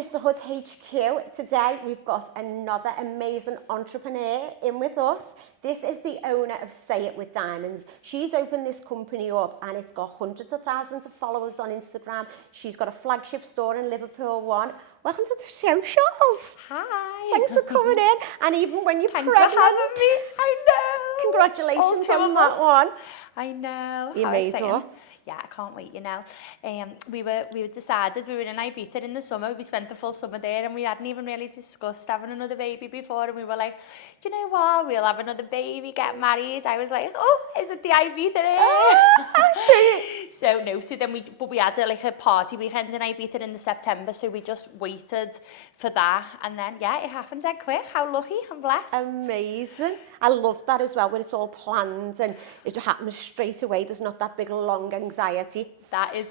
Sisterhood HQ. Today we've got another amazing entrepreneur in with us. This is the owner of Say It With Diamonds. She's opened this company up and it's got hundreds of thousands of followers on Instagram. She's got a flagship store in Liverpool One. Welcome to the show, Charles. Hi. Thanks for coming in. And even when you're Thanks pregnant. for having me. I know. Congratulations on that one. I know. You How made exciting. up. Yeah, I can't wait, you know. We were decided, we were in Ibiza in the summer, we spent the full summer there and we hadn't even really discussed having another baby before, and we were like, do you know what, we'll have another baby, get married. I was like, oh, is it the Ibiza? So then we had a party weekend in Ibiza in the September, so we just waited for that, and then yeah, it happened dead quick. How lucky, I'm blessed. Amazing. I love that as well, when it's all planned and it happens straight away. There's not that big long anxiety. That is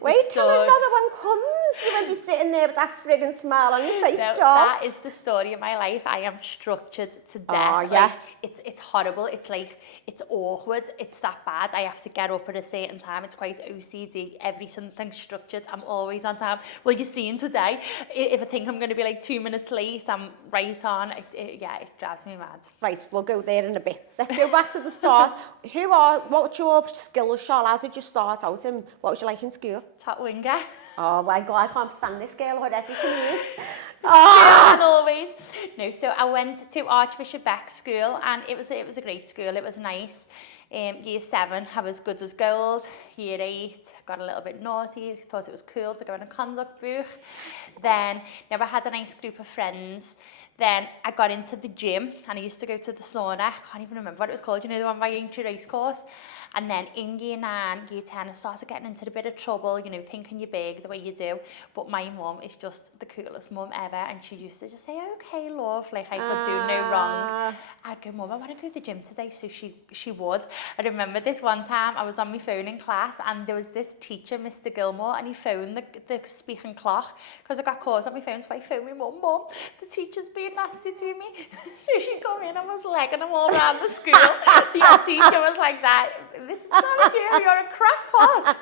Wait till another one comes. You won't be sitting there with that friggin' smile on your face, dog. That is the story of my life. I am structured to death. Oh, yeah. It's horrible. It's awkward. It's that bad. I have to get up at a certain time. It's quite OCD. Everything's structured. I'm always on time. Well, you're seeing today. If I think I'm going to be like 2 minutes late, I'm right on. It drives me mad. Right, we'll go there in a bit. Let's go back to the start. What's your skills, Charlotte? How did you start out and what was you like in school? Top winger. Oh my God, I can't stand this girl already, please. Always. No, so I went to Archbishop Beck's school and it was a great school. It was nice. Year 7, I was good as gold. Year 8, got a little bit naughty, thought it was cool to go in a conduct book. Then never had a nice group of friends. Then I got into the gym and I used to go to the sauna. I can't even remember what it was called, you know, the one by Aintree Race Course. And then in year 9, year 10, I started getting into a bit of trouble, you know, thinking you're big the way you do. But my mum is just the coolest mum ever. And she used to just say, okay, love, like I could do no wrong. I'd go, Mum, I want to go to the gym today. So she would. I remember this one time I was on my phone in class and there was this teacher, Mr. Gilmore, and he phoned the speaking clock because I got calls on my phone. So I phoned my mum, the teacher's being nasty to me. So she come in and was legging them all around the school. The old teacher was like that. This is not you, you're a crackpot.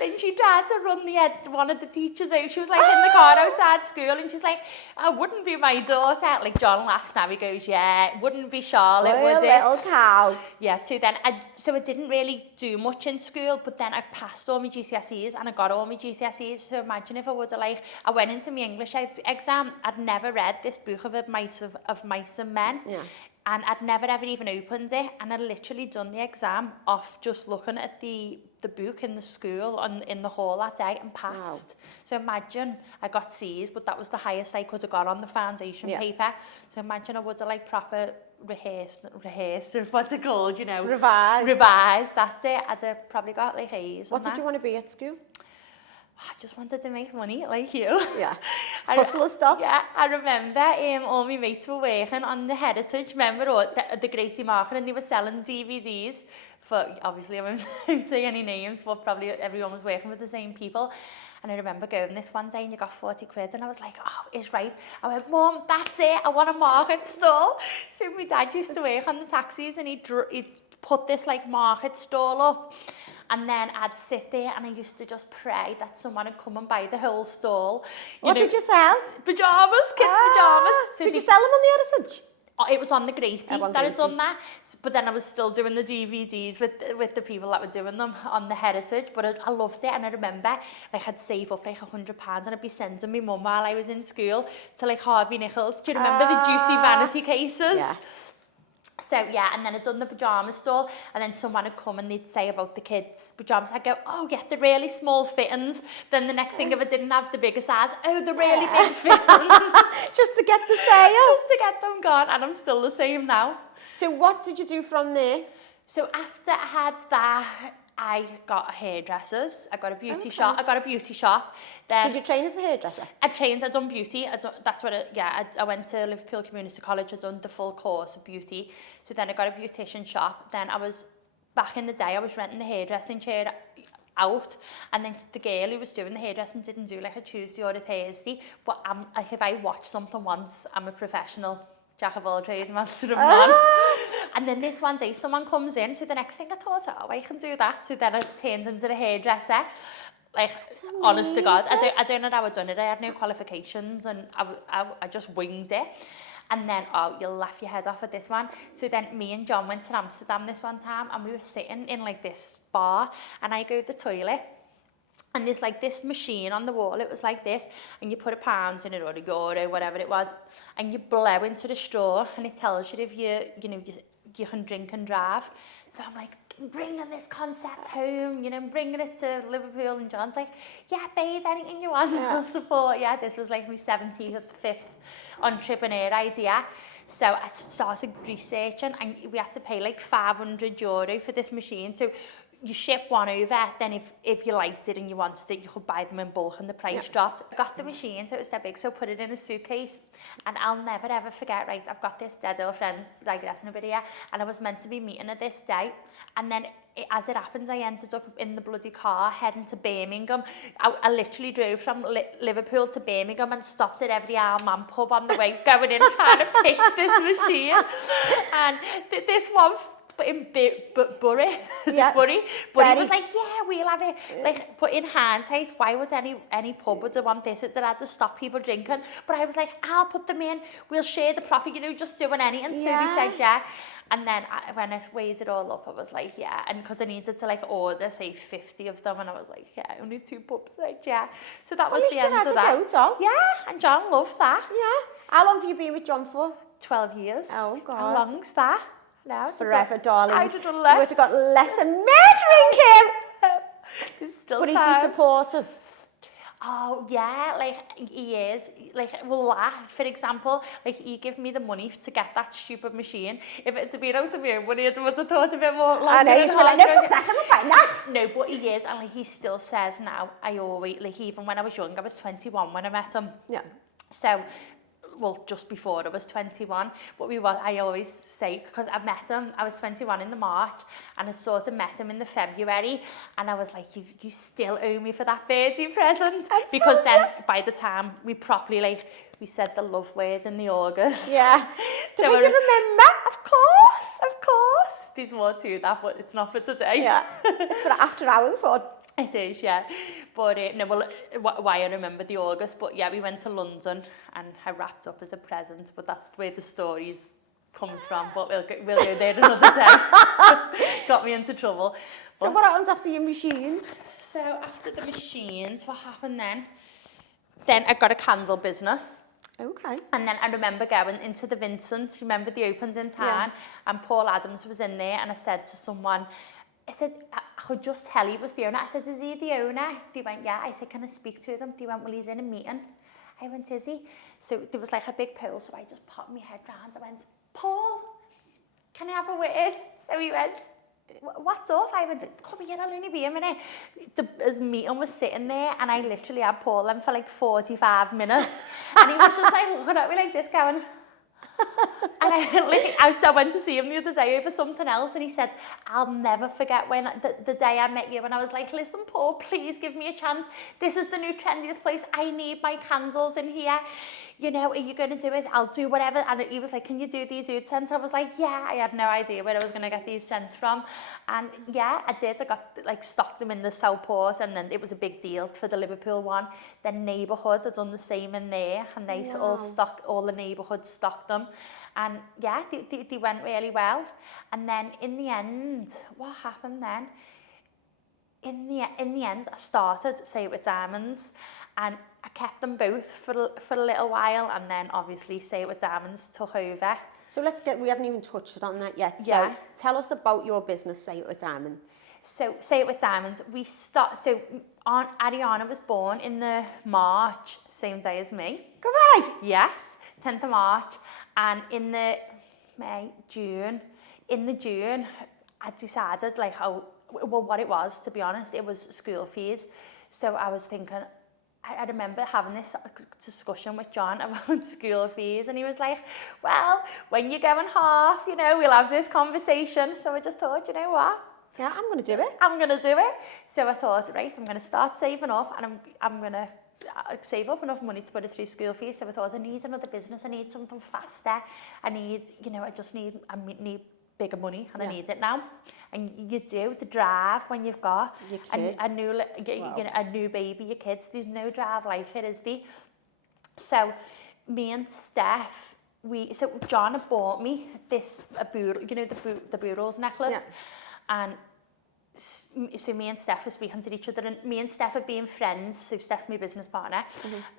Then she tried to run one of the teachers out. She was like in the car outside school and she's like, I wouldn't be my daughter. Like John laughs now, he goes, yeah, it wouldn't be Charlotte, would it? Little cow. Yeah, so I didn't really do much in school, but then I passed all my GCSEs and I got all my GCSEs. So imagine if I would have I went into my English exam, I'd never read this book of Mice and Men. Yeah. And I'd never ever even opened it, and I'd literally done the exam off just looking at the book in the school in the hall that day and passed. Wow. So imagine I got C's, but that was the highest I could have got on the foundation paper. So imagine I would have proper rehearsed is what they're called, you know. Revised, that's it. I'd have probably got A's. What did you want to be at school? I just wanted to make money like you. Yeah. Hustler stuff. Yeah, I remember all my mates were working on the Heritage, remember, or the Gracie Market, and they were selling DVDs for, obviously I won't say any names, but probably everyone was working with the same people. And I remember going this one day and you got 40 quid and I was like, oh, it's right. I went, Mum, that's it, I want a market stall. So my dad used to work on the taxis and he'd put this market stall up. And then I'd sit there and I used to just pray that someone would come and buy the whole stall. What did you sell? Pyjamas, kids' pyjamas. So did you sell them on the Heritage? Oh, it was on the Gracie that I'd done that. But then I was still doing the DVDs with the people that were doing them on the Heritage. But I loved it. And I remember I'd save up £100 and I'd be sending my mum while I was in school to Harvey Nichols. Do you remember the juicy vanity cases? Yeah. So yeah, and then I'd done the pyjama stall, and then someone would come and they'd say about the kids' pyjamas. I'd go, oh yeah, the really small fittings. Then the next thing, if I didn't have the bigger size, oh, the really big fittings. Just to get the sale. Just to get them gone, and I'm still the same now. So what did you do from there? So after I had that, I got hairdressers. I got a beauty shop. Then did you train as a hairdresser? I'd done beauty. I went to Liverpool Community College. I'd done the full course of beauty. So then I got a beautician shop. Then back in the day, I was renting the hairdressing chair out, and then the girl who was doing the hairdressing didn't do a Tuesday or a Thursday. But if I watch something once, I'm a professional. Jack of all trades, master of none. And then this one day, someone comes in, so the next thing I thought, oh, I can do that. So then I turned into the hairdresser. Like, honest to God, I don't know how I'd done it. I had no qualifications and I just winged it. And then, oh, you'll laugh your head off at this one. So then me and John went to Amsterdam this one time and we were sitting in like this bar and I go to the toilet and there's like this machine on the wall. It was like this and you put £1 in it or €1, whatever it was, and you blow into the straw and it tells you if you can drink and drive. So I'm like, bringing this concept home, bringing it to Liverpool, and John's like, yeah, babe, anything you want, I'll support. Yeah, this was like my 75th entrepreneur idea. So I started researching and we had to pay like €500 for this machine. So you ship one over, then if you liked it and you wanted it, you could buy them in bulk and the price dropped. I got the machine, so it was that big, so put it in a suitcase. And I'll never ever forget, right, I've got this dead old friend, digressing a bit here, and I was meant to be meeting her this day. And then as it happens, I ended up in the bloody car heading to Birmingham. I literally drove from Liverpool to Birmingham and stopped at every Isle Man pub on the way, going in trying to pitch this machine. And this one in Bury, Bury, but he was like, yeah, we'll have it. Like, but in hindsight, why would any pub would want this? It had to stop people drinking. But I was like, I'll put them in. We'll share the profit. Just doing anything. So he said, yeah. And then when I weighed it all up, I was like, yeah. And because I needed to like order, say, 50 of them, and I was like, yeah, only 2 pubs. Like, yeah. So that was the end of that. John. Yeah, and John loved that. Yeah. How long have you been with John for? 12 years. Oh God. How long's that? No, forever, darling. I'd have done less. You would have got less and measuring him. Still but is he supportive? Oh, yeah, like, he is. Like, we'll laugh, for example, like, he gave me the money to get that stupid machine. If it had been out of my own money, I would have thought a bit more longer. I know, he's like, no success, I'm not buying that. No, but he is, and like, he still says now, I always, like, even when I was young, I was 21 when I met him. Yeah. So, well, just before I was 21, but I always say, because I met him, I was 21 in the March, and I sort of met him in the February, and I was like, you still owe me for that birthday present. Because then, by the time we properly, like, we said the love word in the August. Yeah. So Do you remember? Of course. There's more to that, but it's not for today. Yeah. It's for after hours, or... It is, yeah. But no, well, why I remember the August, but yeah, we went to London and I wrapped up as a present, but that's where the stories comes from, but we'll go there another day. Got me into trouble. So what happens after your machines? So after the machines, what happened then? Then I got a candle business. Okay. And then I remember going into the Vincent, remember the opened in town, and Paul Adams was in there, and I said to someone, I said, I could just tell he was the owner. I said, is he the owner? They went, yeah. I said, can I speak to them? They went, well, he's in a meeting. I went, is he? So there was like a big pool, so I just popped my head round. I went, Paul, can I have a word? So he went, what's up? I went, come here, I'll only be a minute. His meeting was sitting there, and I literally had Paul in for like 45 minutes. And he was just like looking at me like this, going... And I went to see him the other day over something else, and he said, I'll never forget when the day I met you, and I was like, listen, Paul, please give me a chance. This is the new trendiest place. I need my candles in here. Are you going to do it? I'll do whatever. And he was like, can you do these oud scents? I was like, yeah. I had no idea where I was going to get these scents from. And yeah, I did. I got stocked them in the Southport, and then it was a big deal for the Liverpool One. Then Neighbourhood had done the same in there, and they all the neighbourhoods stocked them. And yeah, they went really well. And then in the end, what happened then? In the end, I started Say It With Diamonds, and I kept them both for a little while, and then obviously Say It With Diamonds took over. So we haven't even touched on that yet. Yeah. So tell us about your business, Say It With Diamonds. So Say It With Diamonds, Ariana was born in the March, same day as me. Goodbye. Yes, 10th of March, and in the June, I decided what it was, to be honest, it was school fees. So I was thinking, I remember having this discussion with John about school fees, and he was like, well, when you're going half, we'll have this conversation. So I just thought, you know what? Yeah, I'm going to do it. I'm going to do it. So I thought, right, I'm going to start saving up, and I'm going to save up enough money to put it through school fees. So I thought, I need another business. I need something faster. I need bigger money and I need it now. And you do, the drive when you've got a new baby, your kids, there's no drive like it, is there? So me and Steph, so John had bought me this, the Burals necklace, and so me and Steph were speaking to each other, and me and Steph had been friends, so Steph's my business partner,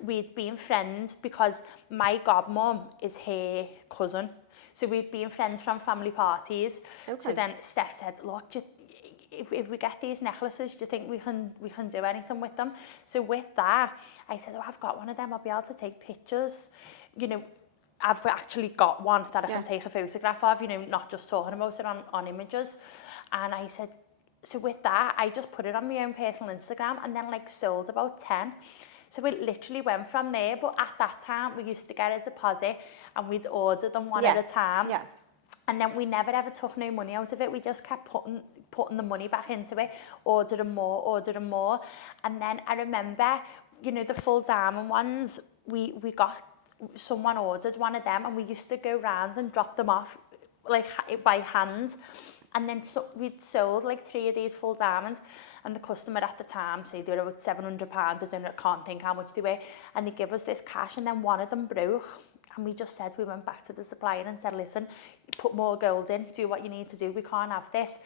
we'd been friends because my godmum is her cousin. So we've been friends from family parties. Okay. So then Steph said, look, if we get these necklaces, do you think we can do anything with them? So with that, I said, oh, I've got one of them. I'll be able to take pictures. You know, I've actually got one that I can take a photograph of, you know, not just talking about it on images. And I said, so with that, I just put it on my own personal Instagram and then like sold about 10. So it literally went from there, but at that time we used to get a deposit and we'd order them one at a time. Yeah. And then we never ever took no money out of it. We just kept putting the money back into it, ordering more. And then I remember, you know, the full diamond ones, we got, someone ordered one of them and we used to go round and drop them off like by hand. And then we'd sold like 3 of these full diamonds, and the customer at the time, say they were about £700, I can't think how much they were, and they give us this cash, and then one of them broke, and we just said, we went back to the supplier and said, listen, put more gold in, do what you need to do, we can't have this.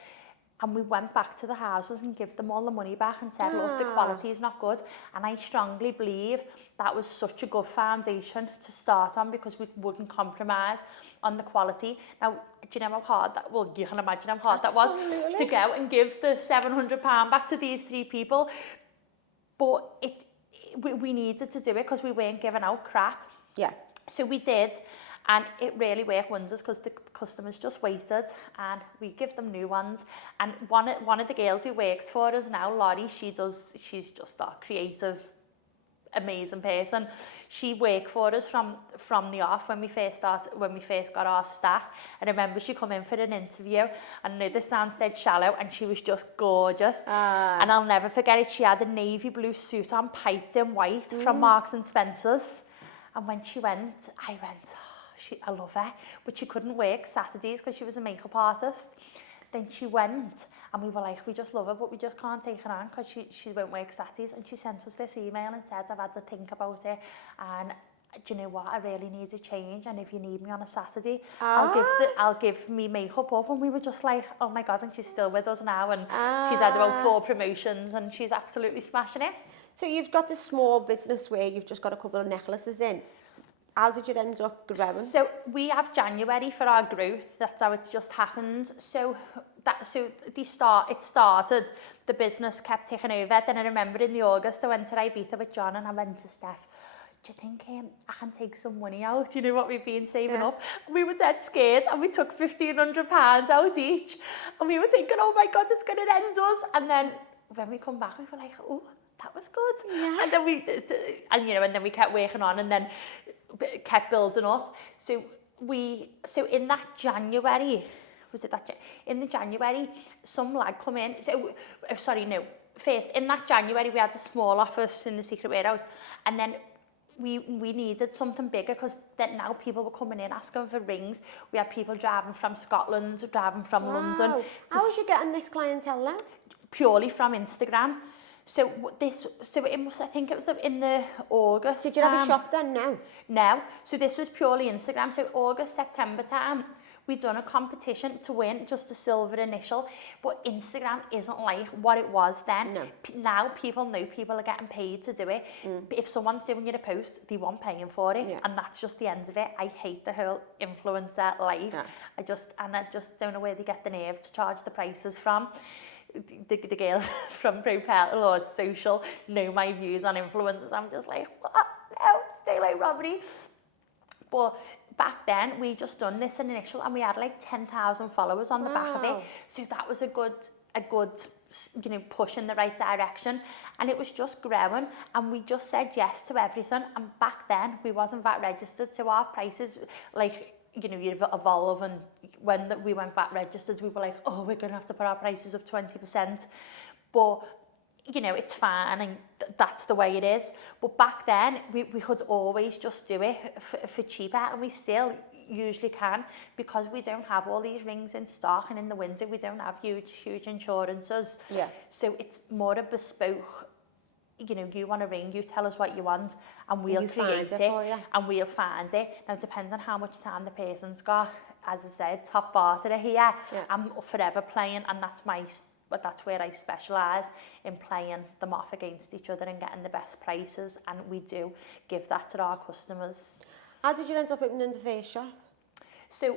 And we went back to the houses and give them all the money back and said, look, the quality is not good. And I strongly believe that was such a good foundation to start on because we wouldn't compromise on the quality. Now, do you know how hard that, well, you can imagine how hard that was to go and give the £700 back to these 3 people. But we needed to do it because we weren't giving out crap. Yeah. So we did. And it really worked wonders because the customers just waited and we give them new ones. And one of the girls who works for us now, Laurie, she's just a creative, amazing person. She worked for us from the off when we first got our staff. And I remember she come in for an interview, and I know this sounds dead shallow, and she was just gorgeous. And I'll never forget it. She had a navy blue suit on, piped in white from Marks and Spencer's. And when she went, I went, I love her, but she couldn't work Saturdays because she was a makeup artist. Then she went and we were like, we just love her, but we just can't take her on because she won't work Saturdays. And she sent us this email and said, I've had to think about it, and do you know what, I really need a change, and if you need me on a Saturday, I'll give me makeup up. And we were just like, oh my God, and she's still with us now, and she's had about 4 promotions and she's absolutely smashing it. So you've got this small business where you've just got a couple of necklaces in. How did you end up growing? So we have January for our growth. That's how it's just happened. So it started, the business kept taking over. Then I remember in the August I went to Ibiza with John and I went to Steph, do you think I can take some money out? You know what we've been saving up? And we were dead scared and we took £1,500 out each. And we were thinking, oh my God, it's going to end us. And then when we come back, we were like, oh, that was good. Yeah. And then we kept working on and then kept building up. So in that January, in the January, some lad come in. First, in that January, we had a small office in the secret warehouse, and then we needed something bigger because then now people were coming in asking for rings. We had people driving from Scotland, driving from London. How was you getting this clientele then? Purely from Instagram. So I think it was in the August. Did you have a shop then? No. So this was purely Instagram. So August, September time, we'd done a competition to win just a silver initial. But Instagram isn't like what it was then. No. Now people know people are getting paid to do it. If someone's doing you a post, they want paying for it. Yeah. And that's just the end of it. I hate the whole influencer life. Yeah. I just don't know where they get the nerve to charge the prices from. The girls from Propel or Social know my views on influencers. I'm just like, what? No, it's daylight robbery. But back then, we just done this initial and we had like 10,000 followers on the back of it. So that was a good push in the right direction. And it was just growing and we just said yes to everything. And back then, we wasn't VAT registered, so our prices, like, you evolve, and when we went VAT registered, we were like, oh, we're going to have to put our prices up 20%. But you know, it's fine and that's the way it is. But back then, we could always just do it for cheaper, and we still usually can, because we don't have all these rings in stock, and in the winter we don't have huge insurances. Yeah. So it's more a bespoke, you know, you want a ring, you tell us what you want, and we'll create it for you. and we'll find it. Now it depends on how much time the person's got. As I said, top barterer here. Yeah. I'm forever playing, and that's where I specialise, in playing them off against each other and getting the best prices, and we do give that to our customers. How did you end up opening the first shop? So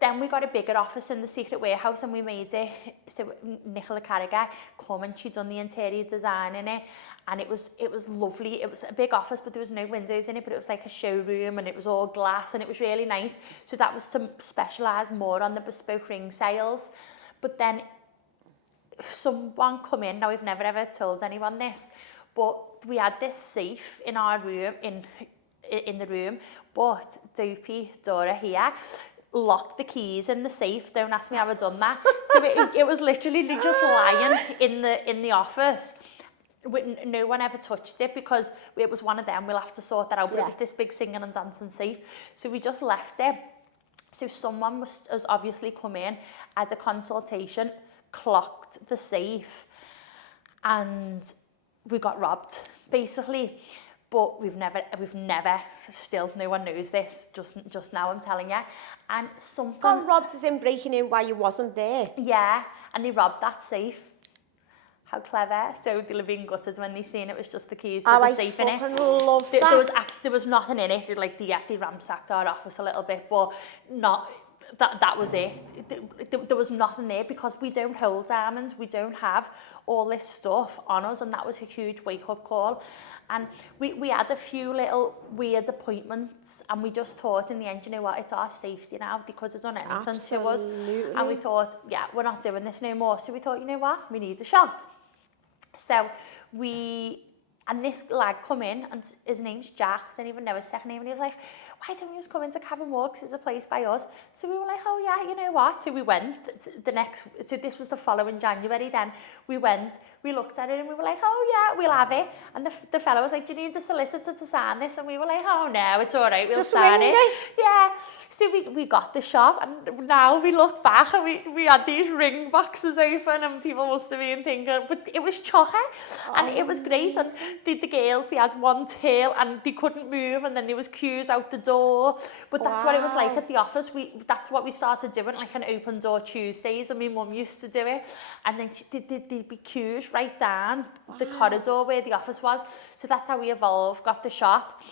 then we got a bigger office in the secret warehouse, and we made it, so Nicola Carragher come, and she'd done the interior design in it, and it was lovely. It was a big office, but there was no windows in it, but it was like a showroom, and it was all glass, and it was really nice. So that was to specialise more on the bespoke ring sales. But then someone come in, now we've never ever told anyone this, but we had this safe in our room, in the room, but Dopey Dora here locked the keys in the safe. Don't ask me how I done that. So it was literally just lying in the office. No one ever touched it, because it was one of them, we'll have to sort that out. But it was this big singing and dancing safe. So we just left it. So someone has obviously come in, had a consultation, clocked the safe, and we got robbed, basically. But we've never, still, no one knows this, just now I'm telling you. And something... Got robbed as in breaking in while you wasn't there? Yeah, and they robbed that safe. How clever. So they'll have been gutted when they seen it was just the keys to the safe in it. I fucking love that. There was nothing in it. Like, they ransacked our office a little bit, but not... That was it. There was nothing there, because we don't hold diamonds. We don't have all this stuff on us, and that was a huge wake-up call. And we had a few little weird appointments, and we just thought in the end, you know what, it's our safety now. They could have done anything to us. And we thought, yeah, we're not doing this no more. So we thought, you know what, we need a shop. So and this lad come in, and his name's Jack, I don't even know his second name, and he was like, why don't we just come into Cabin Walks? There's a place by us. So we were like, oh yeah, you know what? So we went so this was the following January then. We went, we looked at it, and we were like, oh yeah, we'll have it. And the fellow was like, do you need a solicitor to sign this? And we were like, oh no, it's all right, we'll just sign it. Yeah. So we got the shop, and now we look back, and we had these ring boxes open, and people must have been thinking, but it was chocker, and it was great. And the girls, they had one tail, and they couldn't move, and then there was queues out the door. But that's what it was like at the office. That's what we started doing, like an open door Tuesdays, and my mum used to do it. And then there'd be queues right down the corridor where the office was. So that's how we evolved, got the shop.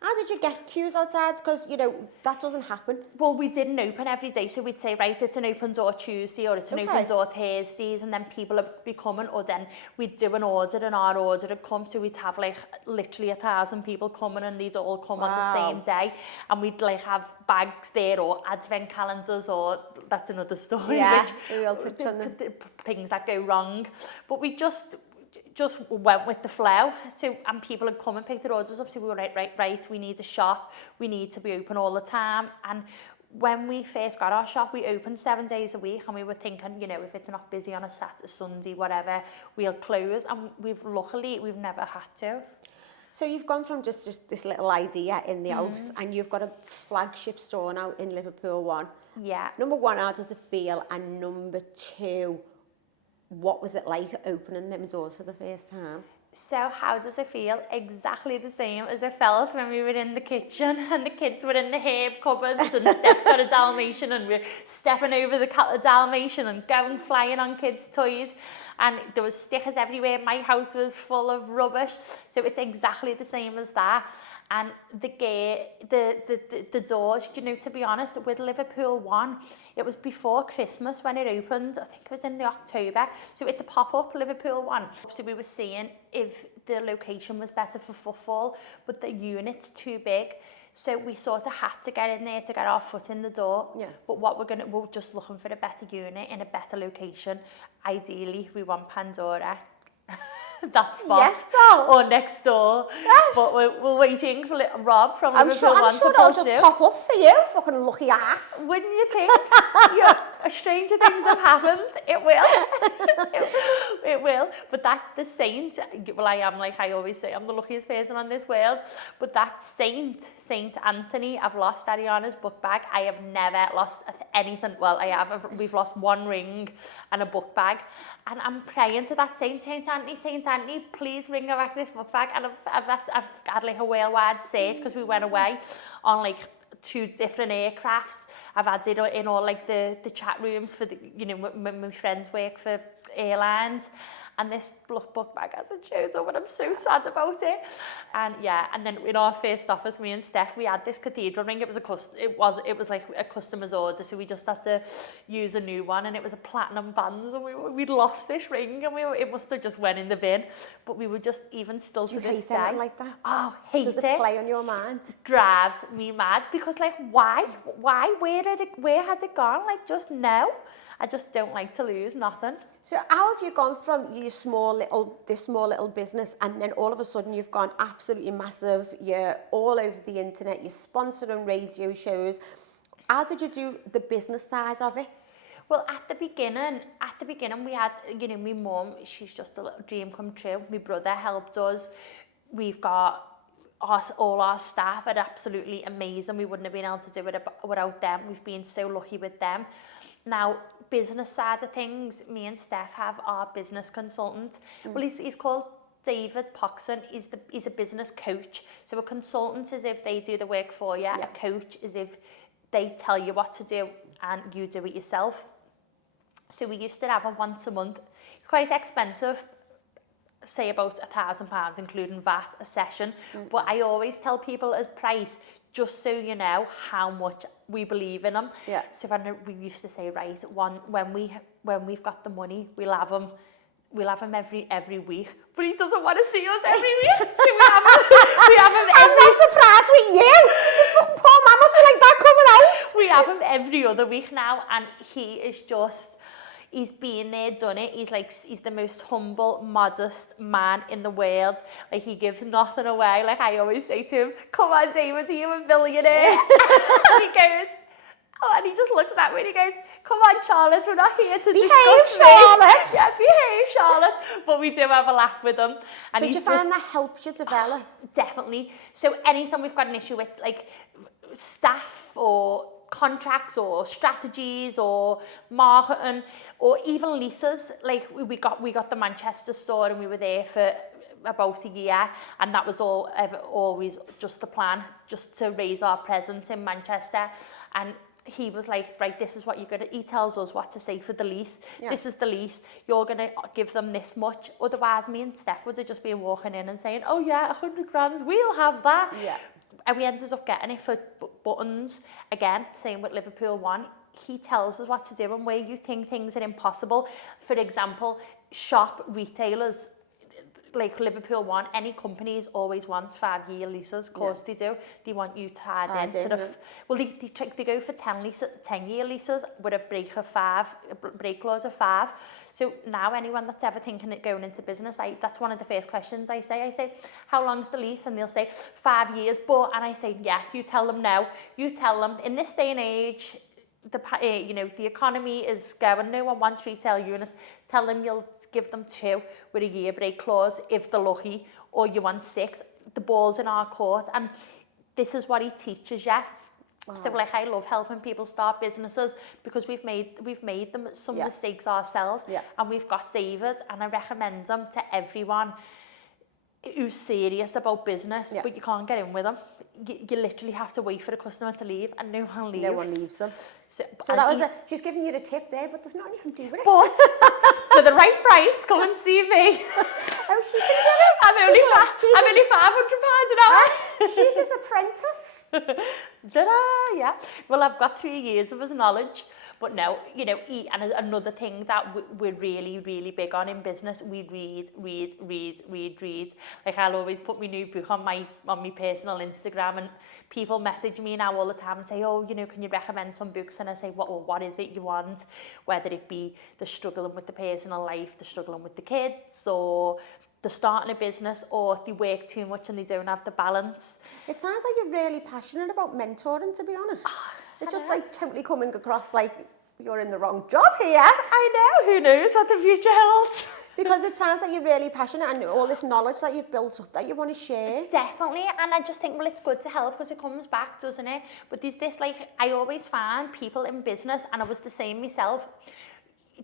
How did you get queues outside? Because, you know, that doesn't happen. Well, we didn't open every day, so we'd say, right, it's an open door Tuesday, or it's an open door Thursdays, and then people would be coming, or then we'd do an order, and our order would come, so we'd have like literally 1,000 people coming, and they'd all come on the same day, and we'd like have bags there, or advent calendars, or that's another story, things that go wrong. But we just went with the flow. So, and people had come and picked their orders up, so we were right, we need a shop, we need to be open all the time. And when we first got our shop, we opened 7 days a week, and we were thinking, you know, if it's not busy on a Saturday, Sunday, whatever, we'll close. And luckily we've never had to. So you've gone from just this little idea in the house, and you've got a flagship store now in Liverpool One. Yeah. Number one, how does it feel? And number two, what was it like opening them doors for the first time? So how does it feel? Exactly the same as it felt when we were in the kitchen and the kids were in the herb cupboards, and Steph's got a Dalmatian, and we're stepping over the Dalmatian and going flying on kids' toys, and there was stickers everywhere. My house was full of rubbish. So it's exactly the same as that. And the doors, you know, to be honest, with Liverpool One, it was before Christmas when it opened. I think it was in the October. So it's a pop-up, Liverpool One. So we were seeing if the location was better for footfall, but the unit's too big. So we sort of had to get in there to get our foot in the door. Yeah. But we're just looking for a better unit in a better location. Ideally, we want Pandora. That spot. Yes, doll. Or next door. Yes. But we're waiting for Rob from Liverpool One I'm sure I'll just pop up for you, fucking lucky ass. Wouldn't you think? stranger things have happened. It will. It will. But the saint, well, I am, like I always say, I'm the luckiest person on this world. But that Saint Anthony, I've lost Ariana's book bag. I have never lost anything. Well, I have. We've lost one ring and a book bag. And I'm praying to that Saint Anthony, please bring her back this book bag. And I've had like a worldwide search because we went away on like 2 different aircrafts. I've had it in all like the chat rooms for the, you know, my friends work for airlines. And this book bag hasn't showed up, and I'm so sad about it. And yeah, and then in our first office, me and Steph, we had this cathedral ring. It was like a customer's order, so we just had to use a new one, and it was a platinum band, and we'd lost this ring, and it must have just went in the bin. But we were just, even still to this day. Anything like that? Oh, hate Does it. it play on your mind? Drives me mad, because like, why? Where had it gone? Like, just no. I just don't like to lose nothing. So how have you gone from this small little business, and then all of a sudden you've gone absolutely massive, you're all over the internet, you're sponsoring radio shows. How did you do the business side of it? Well, at the beginning we had, you know, my mum, she's just a little dream come true. My brother helped us. We've got all our staff are absolutely amazing. We wouldn't have been able to do it without them. We've been so lucky with them. Now, business side of things, me and Steph have our business consultant. Well, he's called David Poxon. He's a business coach. So a consultant is if they do the work for you. Yeah. A coach is if they tell you what to do and you do it yourself. So we used to have him once a month. It's quite expensive, say about £1,000, including VAT, a session. But I always tell people as price, just so you know how much we believe in them. Yeah. So we used to say, right, when we've got the money, we'll have him every week. But he doesn't want to see us every week. So we have him I'm not surprised with you. The poor man must be like that coming out. We have him every other week now, and he is just, he's been there, done it. He's the most humble, modest man in the world. Like, he gives nothing away. Like, I always say to him, come on, David, are you a billionaire? And he goes, oh, and he just looks at me and he goes, come on, Charlotte, we're not here to discuss Charlotte. Yeah, behave, Charlotte. But we do have a laugh with him. And so do you find that helps you develop? Definitely. So anything we've got an issue with, like staff or contracts or strategies or marketing or even leases, like we got the Manchester store and we were there for about a year, and that was always just the plan, just to raise our presence in Manchester. And he was like, right, this is what you're gonna, he tells us what to say for the lease. Yeah. This is the lease, you're gonna give them this much. Otherwise me and Steph would have just been walking in and saying, oh yeah, 100 grand, we'll have that. Yeah. And we ended up getting it for buttons. Again, same with Liverpool One. He tells us what to do, and where you think things are impossible. For example, shop retailers, like Liverpool One, any companies always want 5-year leases. Of course they do. They want you tied in. Well, they go for 10-year leases with a break clause of 5. So now anyone that's ever thinking of going into business, that's one of the first questions I say, how long's the lease? And they'll say 5 years. And I say, yeah, you tell them now. You tell them in this day and age, the economy is going, no one wants retail units. Tell them you'll give them 2 with a year break clause if they're lucky, or you want 6. The ball's in our court, and this is what he teaches you. Oh. So like, I love helping people start businesses because we've made them some mistakes ourselves, and we've got David, and I recommend him to everyone who's serious about business, but you can't get in with them. You literally have to wait for the customer to leave, and no one leaves. No one leaves them. So that was she's giving you the tip there, but there's nothing you can do with it. But for the right price, come and see me. Oh, she can do it. I'm only £500 an hour. She's his apprentice. Ta-da, yeah. Well, I've got 3 years of his knowledge. But no, and another thing that we're really, really big on in business, we read. Like, I'll always put my new book on my personal Instagram, and people message me now all the time and say, oh, can you recommend some books? And I say, what is it you want? Whether it be the struggling with the personal life, the struggling with the kids, or they're starting a business, or they work too much and they don't have the balance. It sounds like you're really passionate about mentoring, to be honest. It's just like totally coming across like you're in the wrong job here. I know, who knows what the future holds. Because it sounds like you're really passionate and all this knowledge that you've built up that you want to share. Definitely, and I just think, well, it's good to help because it comes back, doesn't it? But there's this, like, I always find people in business, and I was the same myself,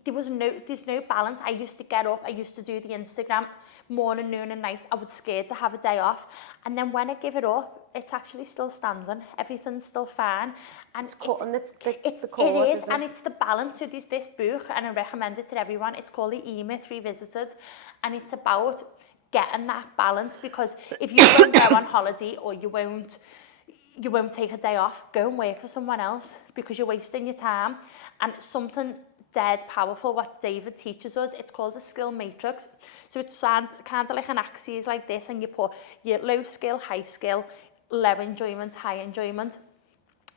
there's no balance. I used to get up, I used to do the Instagram morning, noon and night. I was scared to have a day off. And then when I give it up, it's actually still standing. Everything's still fine. And it's cutting the it cord, is, and it's the balance. So there's this book, and I recommend it to everyone. It's called The E-Myth Revisited. And it's about getting that balance, because if you won't go on holiday or you won't take a day off, go and work for someone else, because you're wasting your time. And something dead powerful what David teaches us, it's called a skill matrix. So it sounds kind of like an axis like this, and you put your low skill, high skill, low enjoyment, high enjoyment.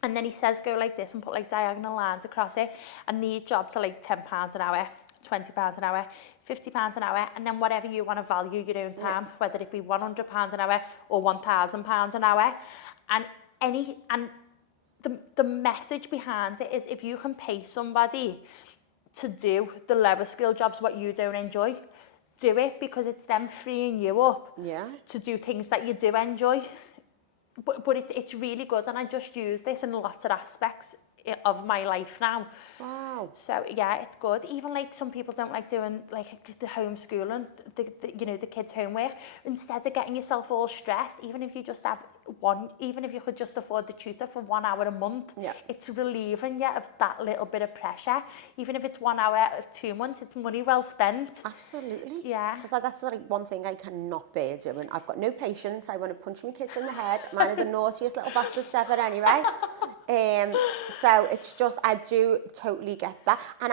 And then he says go like this and put like diagonal lines across it, and these jobs are like £10 an hour, £20 an hour, £50 an hour, and then whatever you want to value your own time, whether it be £100 an hour or £1,000 an hour. And the message behind it is, if you can pay somebody to do the lower skill jobs what you don't enjoy, do it, because it's them freeing you up to do things that you do enjoy. But it's really good, and I just use this in lots of aspects of my life now. Wow. So yeah, it's good. Even like some people don't like doing like the homeschooling, the kids' homework. Instead of getting yourself all stressed, even if you just have even if you could just afford the tutor for 1 hour a month, it's relieving you of that little bit of pressure. Even if it's 1 hour of 2 months, it's money well spent. Absolutely. Yeah. Because that's like one thing I cannot bear doing. I've got no patience. I want to punch my kids in the head. Mine are the naughtiest little bastards ever anyway. So it's just, I do totally get that. And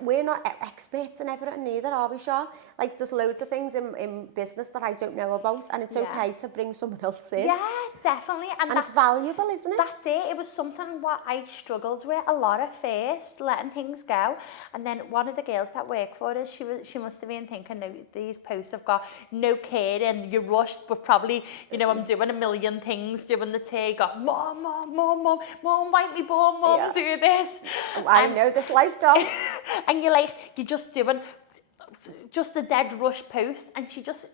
we're not experts in everything either, are we, Char? Like, there's loads of things in business that I don't know about, and it's okay to bring someone else in. Yeah, definitely. And it's valuable, isn't it? That's it. It was something what I struggled with a lot at first, letting things go. And then one of the girls that worked for us, she must have been thinking, no, these posts have got no care and you're rushed, but probably, I'm doing a million things, doing the tea, got, mom, wipe me bum, mom, do this. I know this life, Dom. And you're just doing just a dead rush post, and she just,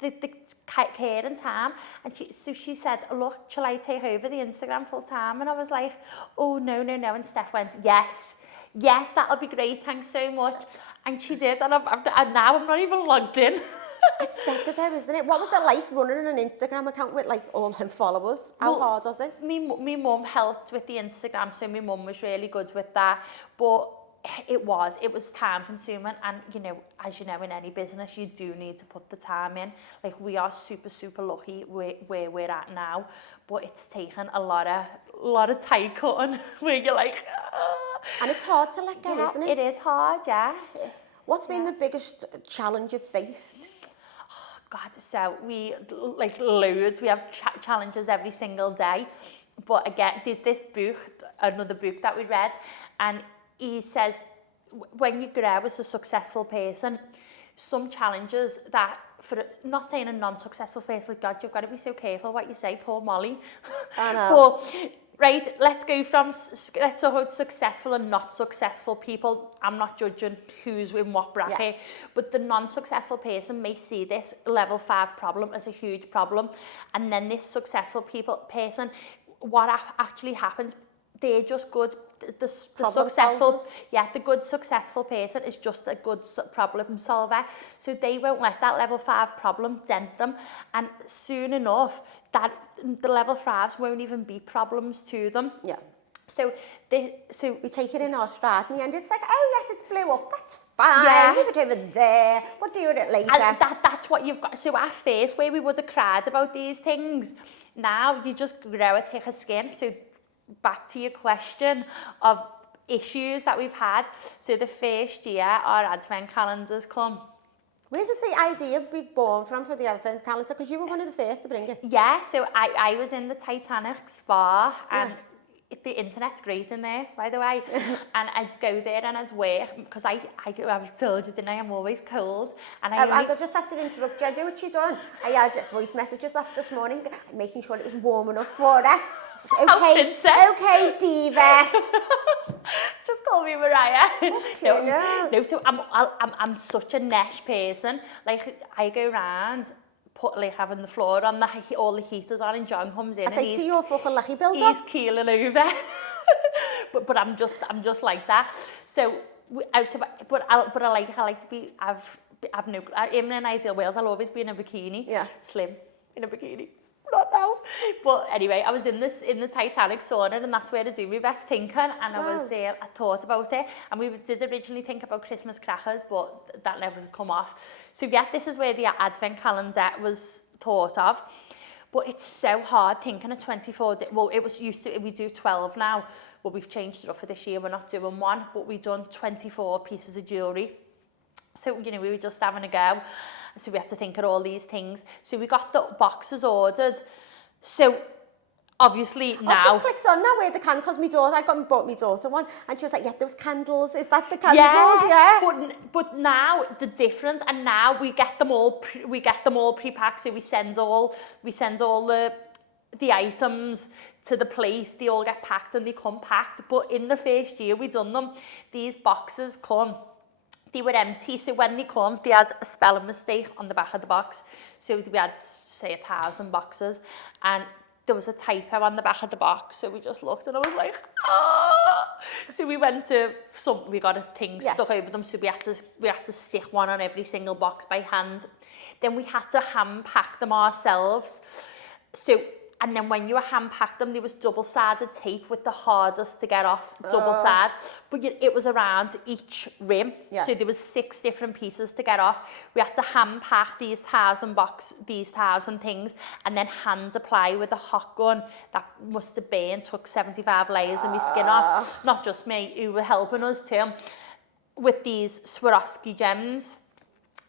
the care and time, and she said, look, shall I take over the Instagram full time? And I was like, oh, no, and Steph went, yes, that'll be great, thanks so much. And she did, and now I'm not even logged in. It's better though, isn't it? What was it like running an Instagram account with like all them followers? How hard was it? Me mum helped with the Instagram, so my mum was really good with that. But it was time consuming, and as you know, in any business you do need to put the time in. Like, we are super lucky where we're at now, but it's taken a lot of tie cutting where you're like, and it's hard to let go, isn't it? It is hard, yeah. What's been the biggest challenge you've faced? God, so we, like, loads. We have challenges every single day. But again, there's this book, another book that we read, and he says, when you grow as a successful person, some challenges that, for not saying a non-successful person, God, you've got to be so careful what you say, poor Molly. I know. But, right, let's talk about successful and not successful people. I'm not judging who's in what bracket, but the non-successful person may see this level 5 problem as a huge problem, and then this successful person, what actually happens, they're just good. The successful, the good successful person is just a good problem solver. So they won't let that level 5 problem dent them, and soon enough, that the level 5s won't even be problems to them. Yeah. So we take it in our stride, and the end it's like, oh yes, it's blew up. That's fine. Leave it over there. We'll deal with it later. And that's what you've got. So at first, where we would have cried about these things, now you just grow a thicker skin. So back to your question of issues that we've had. So the first year, our advent calendars come. Where did the idea be born from for the advent calendar? Because you were one of the first to bring it. Yeah, so I was in the Titanic spa, and the internet's great in there, by the way, and I'd go there and I'd work, because I've told you, didn't I, I'm always cold, and I just have to interrupt you. I know what you've done. I had voice messages off this morning, making sure it was warm enough for her. Okay, okay, diva. Just call me Mariah. Okay, no. So I'm such a nesh person. Like, I go round, having the floor on, all the heaters on, and John comes in. I see your fucking lucky build up. He's keeling over. but I'm just like that. So, but I like to be. In an ideal world, I'll always be in a bikini. Yeah. Slim in a bikini. Not now. But anyway, I was in the Titanic sauna, and that's where I do my best thinking. And I thought about it, and we did originally think about Christmas crackers, but that never come off. So yeah, this is where the advent calendar was thought of. But it's so hard thinking of 24 days. Well, it was used to, we do 12 now. Well, we've changed it up for this year. We're not doing one, but we've done 24 pieces of jewellery. So, we were just having a go. So we had to think of all these things. So we got the boxes ordered. So obviously now... I just clicked on that where the candles, because I bought my daughter one, and she was like, yeah, those candles, is that the candles? Yeah. But now the difference, and now we get them all pre-packed. So we send all the items to the place. They all get packed and they come packed. But in the first year we done them, these boxes come. They were empty, so when they come, they had a spelling mistake on the back of the box. So we had, say, 1,000 boxes, and there was a typo on the back of the box. So we just looked, and I was like, ah! So we went to we got a thing stuck over them, so we had to stick one on every single box by hand. Then we had to hand pack them ourselves. So. And then when you hand packed them, there was double-sided tape with the hardest to get off, double-sided. But it was around each rim. Yeah. So there was 6 different pieces to get off. We had to hand pack these 1,000 things, and then hand apply with a hot gun that must have been, took 75 layers of my skin off. Not just me, who were helping us too, with these Swarovski gems.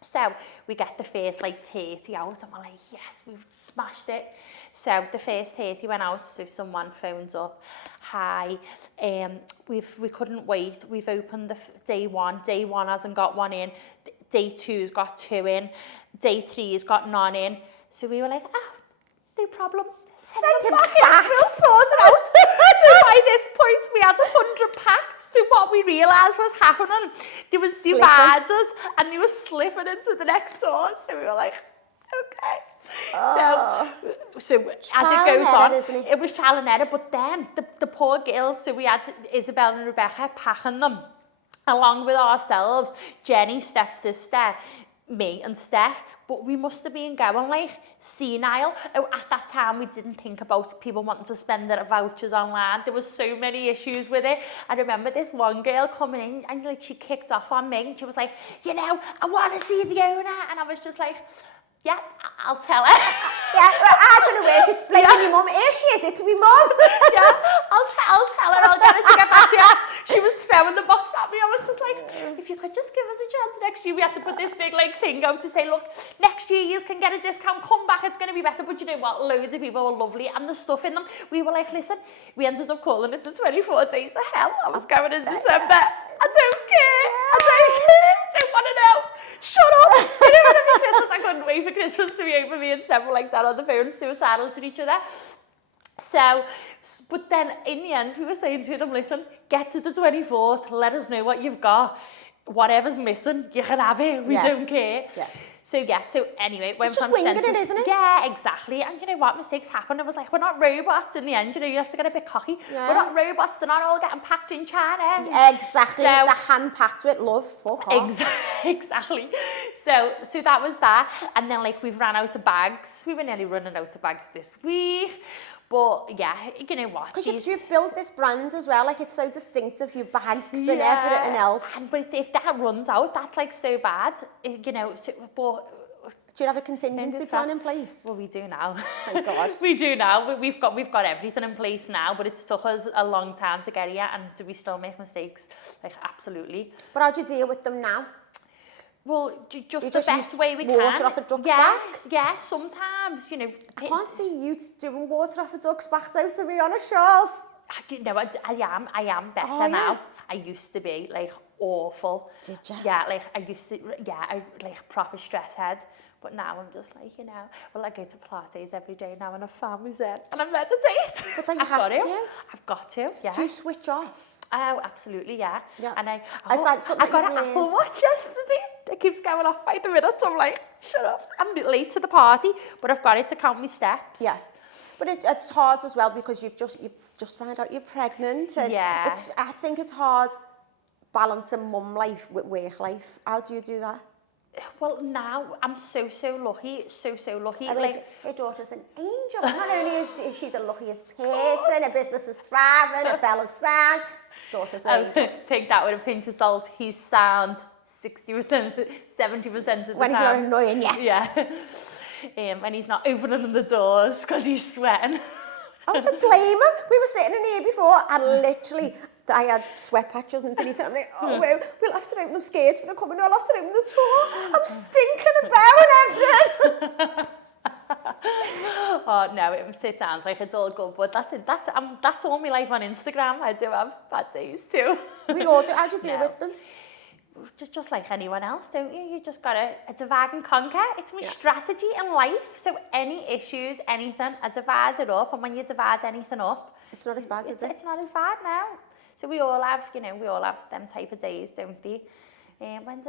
So we get the first 30 out, and we're like, yes, we've smashed it. So the first 30 went out, so someone phones up, hi, we couldn't wait, we've opened the day one hasn't got one in, day 2's got 2 in, day 3's got none in. So we were like, no problem, send them back. We'll sort it out. So by this point we had 100 packed. So what we realised was happening, there was dividers and they were slipping into the next door. So we were like, okay. So as it goes on, it was trial and error, but then the poor girls, so we had Isabel and Rebecca packing them along with ourselves, Jenny, Steph's sister, me and Steph, but we must have been going senile. At that time we didn't think about people wanting to spend their vouchers online. There was so many issues with it. I remember this one girl coming in and she kicked off on me and she was like, I want to see the owner, and I was just like, yeah, I'll tell her. Yeah, I don't know where she's blaming your mum. Here she is, it's my mum. Yeah, I'll tell her, I'll get her to get back to you. She was throwing the box at me. I was just like, if you could just give us a chance next year. We had to put this big thing out to say, look, next year you can get a discount, come back, it's going to be better. But you know what, loads of people were lovely, and the stuff in them, we were like, listen, we ended up calling it the 24 days of hell. I was going in December. I don't care. I don't want to know. Shut up! I didn't want to be Christmas. I couldn't wait for Christmas to be over. Me and Steph were like that on the phone, suicidal to each other. So, but then in the end, we were saying to them, listen, get to the 24th, let us know what you've got. Whatever's missing, you can have it. We don't care. Yeah. So anyway, it's just winging it, isn't it? Yeah, exactly. And you know what, mistakes happen. It was like, we're not robots in the end, you have to get a bit cocky. Yeah. We're not robots, they're not all getting packed in China. Exactly, they're hand-packed with love, fuck off. Exactly. So that was that. And then we've ran out of bags. We were nearly running out of bags this week. But yeah, you know what? Because you've built this brand as well, it's so distinctive, your bags and everything else. But if that runs out, that's so bad, but... Do you have a contingency plan in place? Well, we do now. Thank God. We do now. We've got everything in place now, but it's took us a long time to get here, and do we still make mistakes? Absolutely. But how do you deal with them now? Well, just the best way we can. Water off a duck's back? Yeah, sometimes, I can't see you doing water off a duck's back though, to be honest, Charles. You know, I am better Oh, now. yeah. I used to be like awful. Did ya? Yeah, like I used to, I like proper stress head. But now I'm just like, you know, well, I go to Pilates every day now and I found my zen and I meditate. But then you I've have got to. I've got to, yeah. Do you switch off? Oh, absolutely, yeah. Yeah. And Is that something I got that an you've Apple learned? Watch yesterday. It keeps going off by the minute. I'm like, shut up. I'm late to the party, but I've got it to count my steps. Yeah. But it's hard as well because you've just found out you're pregnant. And Yeah. I think it's hard balancing mum life with work life. How do you do that? Well, now I'm so lucky, so lucky. I mean, Like, her daughter's an angel. Not only is she the luckiest person, her business is thriving, her fella's sound. Daughter's an angel. take that with a pinch of salt. He's sound 60%, 70% of the time. When he's not annoying you. Yeah. And he's not opening the doors because he's sweating. I was to blame him. We were sitting in here before and literally I had sweat patches underneath it. I'm like, oh, well, we'll have to open the skates for the coming. I'll have to open the door. I'm stinking about and everything. Oh no, it sounds like it's all good, but that's all my life on Instagram. I do have bad days too. We all do. How do you deal No. with them? Just like anyone else, don't you? You just gotta divide and conquer. It's my strategy in life. So any issues, anything, I divide it up. And when you divide anything up, It's not as bad, is it? it's not as bad now. So we all have, them type of days, don't we? What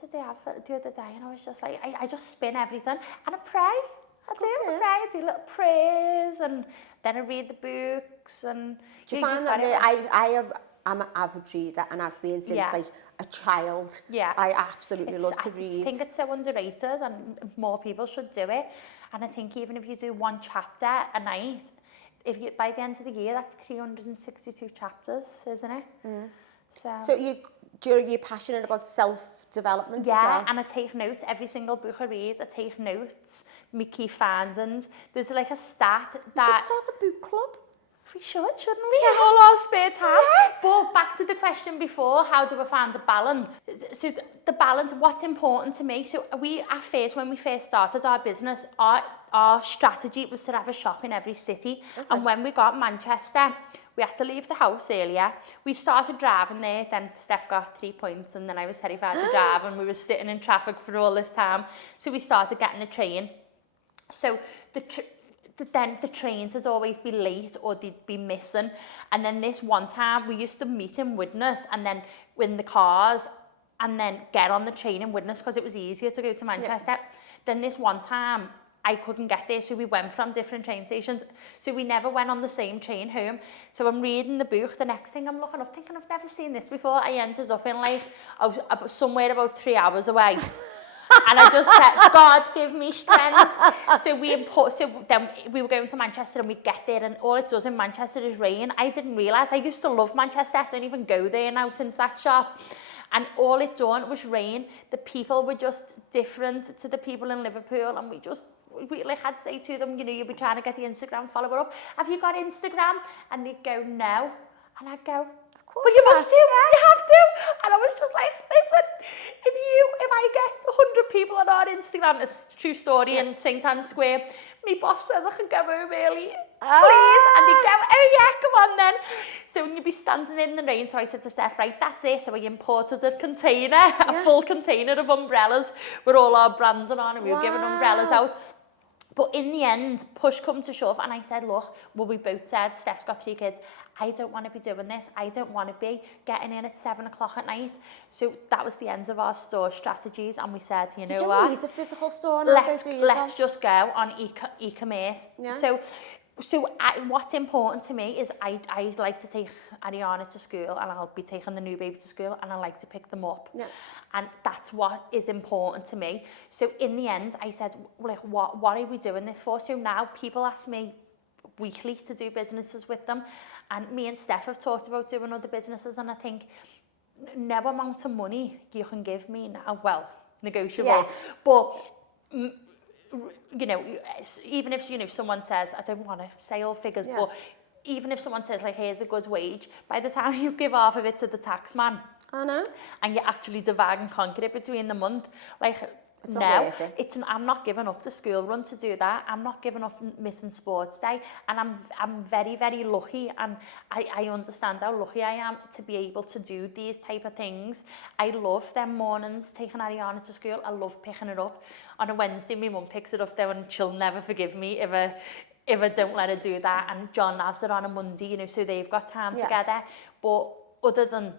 did I have the other day? And I was just like, I just spin everything and I pray. I Okay. pray. I do little prayers and then I read the books and. Do you find that I'm an avid reader and I've been since like a child. Yeah. I absolutely love to read. I think it's so underrated and more people should do it. And I think even if you do one chapter a night, by the end of the year, that's 362 chapters, isn't it? Mm. So you're passionate about self-development as well? Yeah, and I take notes. Every single book I read, I take notes, my key findings. There's like a stat that... You should start a book club. We should, shouldn't we? In all our spare time. Yeah. But back to the question before, how do I find a balance? So the balance, what's important to me? So when we first started our business, our strategy was to have a shop in every city. Okay. And when we got Manchester, we had to leave the house earlier. We started driving there, then Steph got 3 points and then I was terrified to drive and we were sitting in traffic for all this time. So we started getting the train. So then the trains would always be late or they'd be missing. And then this one time we used to meet in Widnes and then in the cars and then get on the train in Widnes because it was easier to go to Manchester. Yeah. Then this one time I couldn't get there, so we went from different train stations. So we never went on the same train home. So I'm reading the book. The next thing I'm looking up, thinking I've never seen this before. I ended up in like somewhere about 3 hours away. And I just said, God, give me strength. So then we were going to Manchester and we get there and all it does in Manchester is rain. I didn't realise. I used to love Manchester. I don't even go there now since that shop. And all it done was rain. The people were just different to the people in Liverpool. And we like had to say to them, you'll be trying to get the Instagram follower up. Have you got Instagram? And they'd go, no. And I'd go, but you must do, you have to. And I was just like, listen, if I get 100 people on our Instagram, it's a true story in St. Anne's Square, my boss says I can go home early, please. And they go, oh yeah, come on then. So when you'd be standing in the rain, so I said to Steph, right, that's it. So I imported a container, a full container of umbrellas with all our branding on and we were giving umbrellas out. But in the end, push come to shove, and I said, look, well, we both said, Steph's got 3 kids, I don't want to be doing this. I don't want to be getting in at 7 o'clock at night. So that was the end of our store strategies, and we said, you know what? You don't need a physical store now, let's just go on e-commerce. Yeah. So what's important to me is I like to take Ariana to school and I'll be taking the new baby to school and I like to pick them up. Yeah. And that's what is important to me. So in the end, I said, like, what are we doing this for? So now people ask me weekly to do businesses with them. And me and Steph have talked about doing other businesses and I think no amount of money you can give me now, well, negotiable, but you know, even if, you know, someone says, I don't want to say all figures, but even if someone says, like, here's a good wage, by the time you give half of it to the tax man, I know, and you actually divide and conquer it between the month, like, It's not worth it. I'm not giving up the school run to do that. I'm not giving up missing sports day, and I'm very, very lucky, and I understand how lucky I am to be able to do these type of things. I love them mornings taking Ariana to school. I love picking her up. On a Wednesday, my mum picks it up there, and she'll never forgive me if I don't let her do that. And John has it on a Monday, you know, so they've got time together. But other than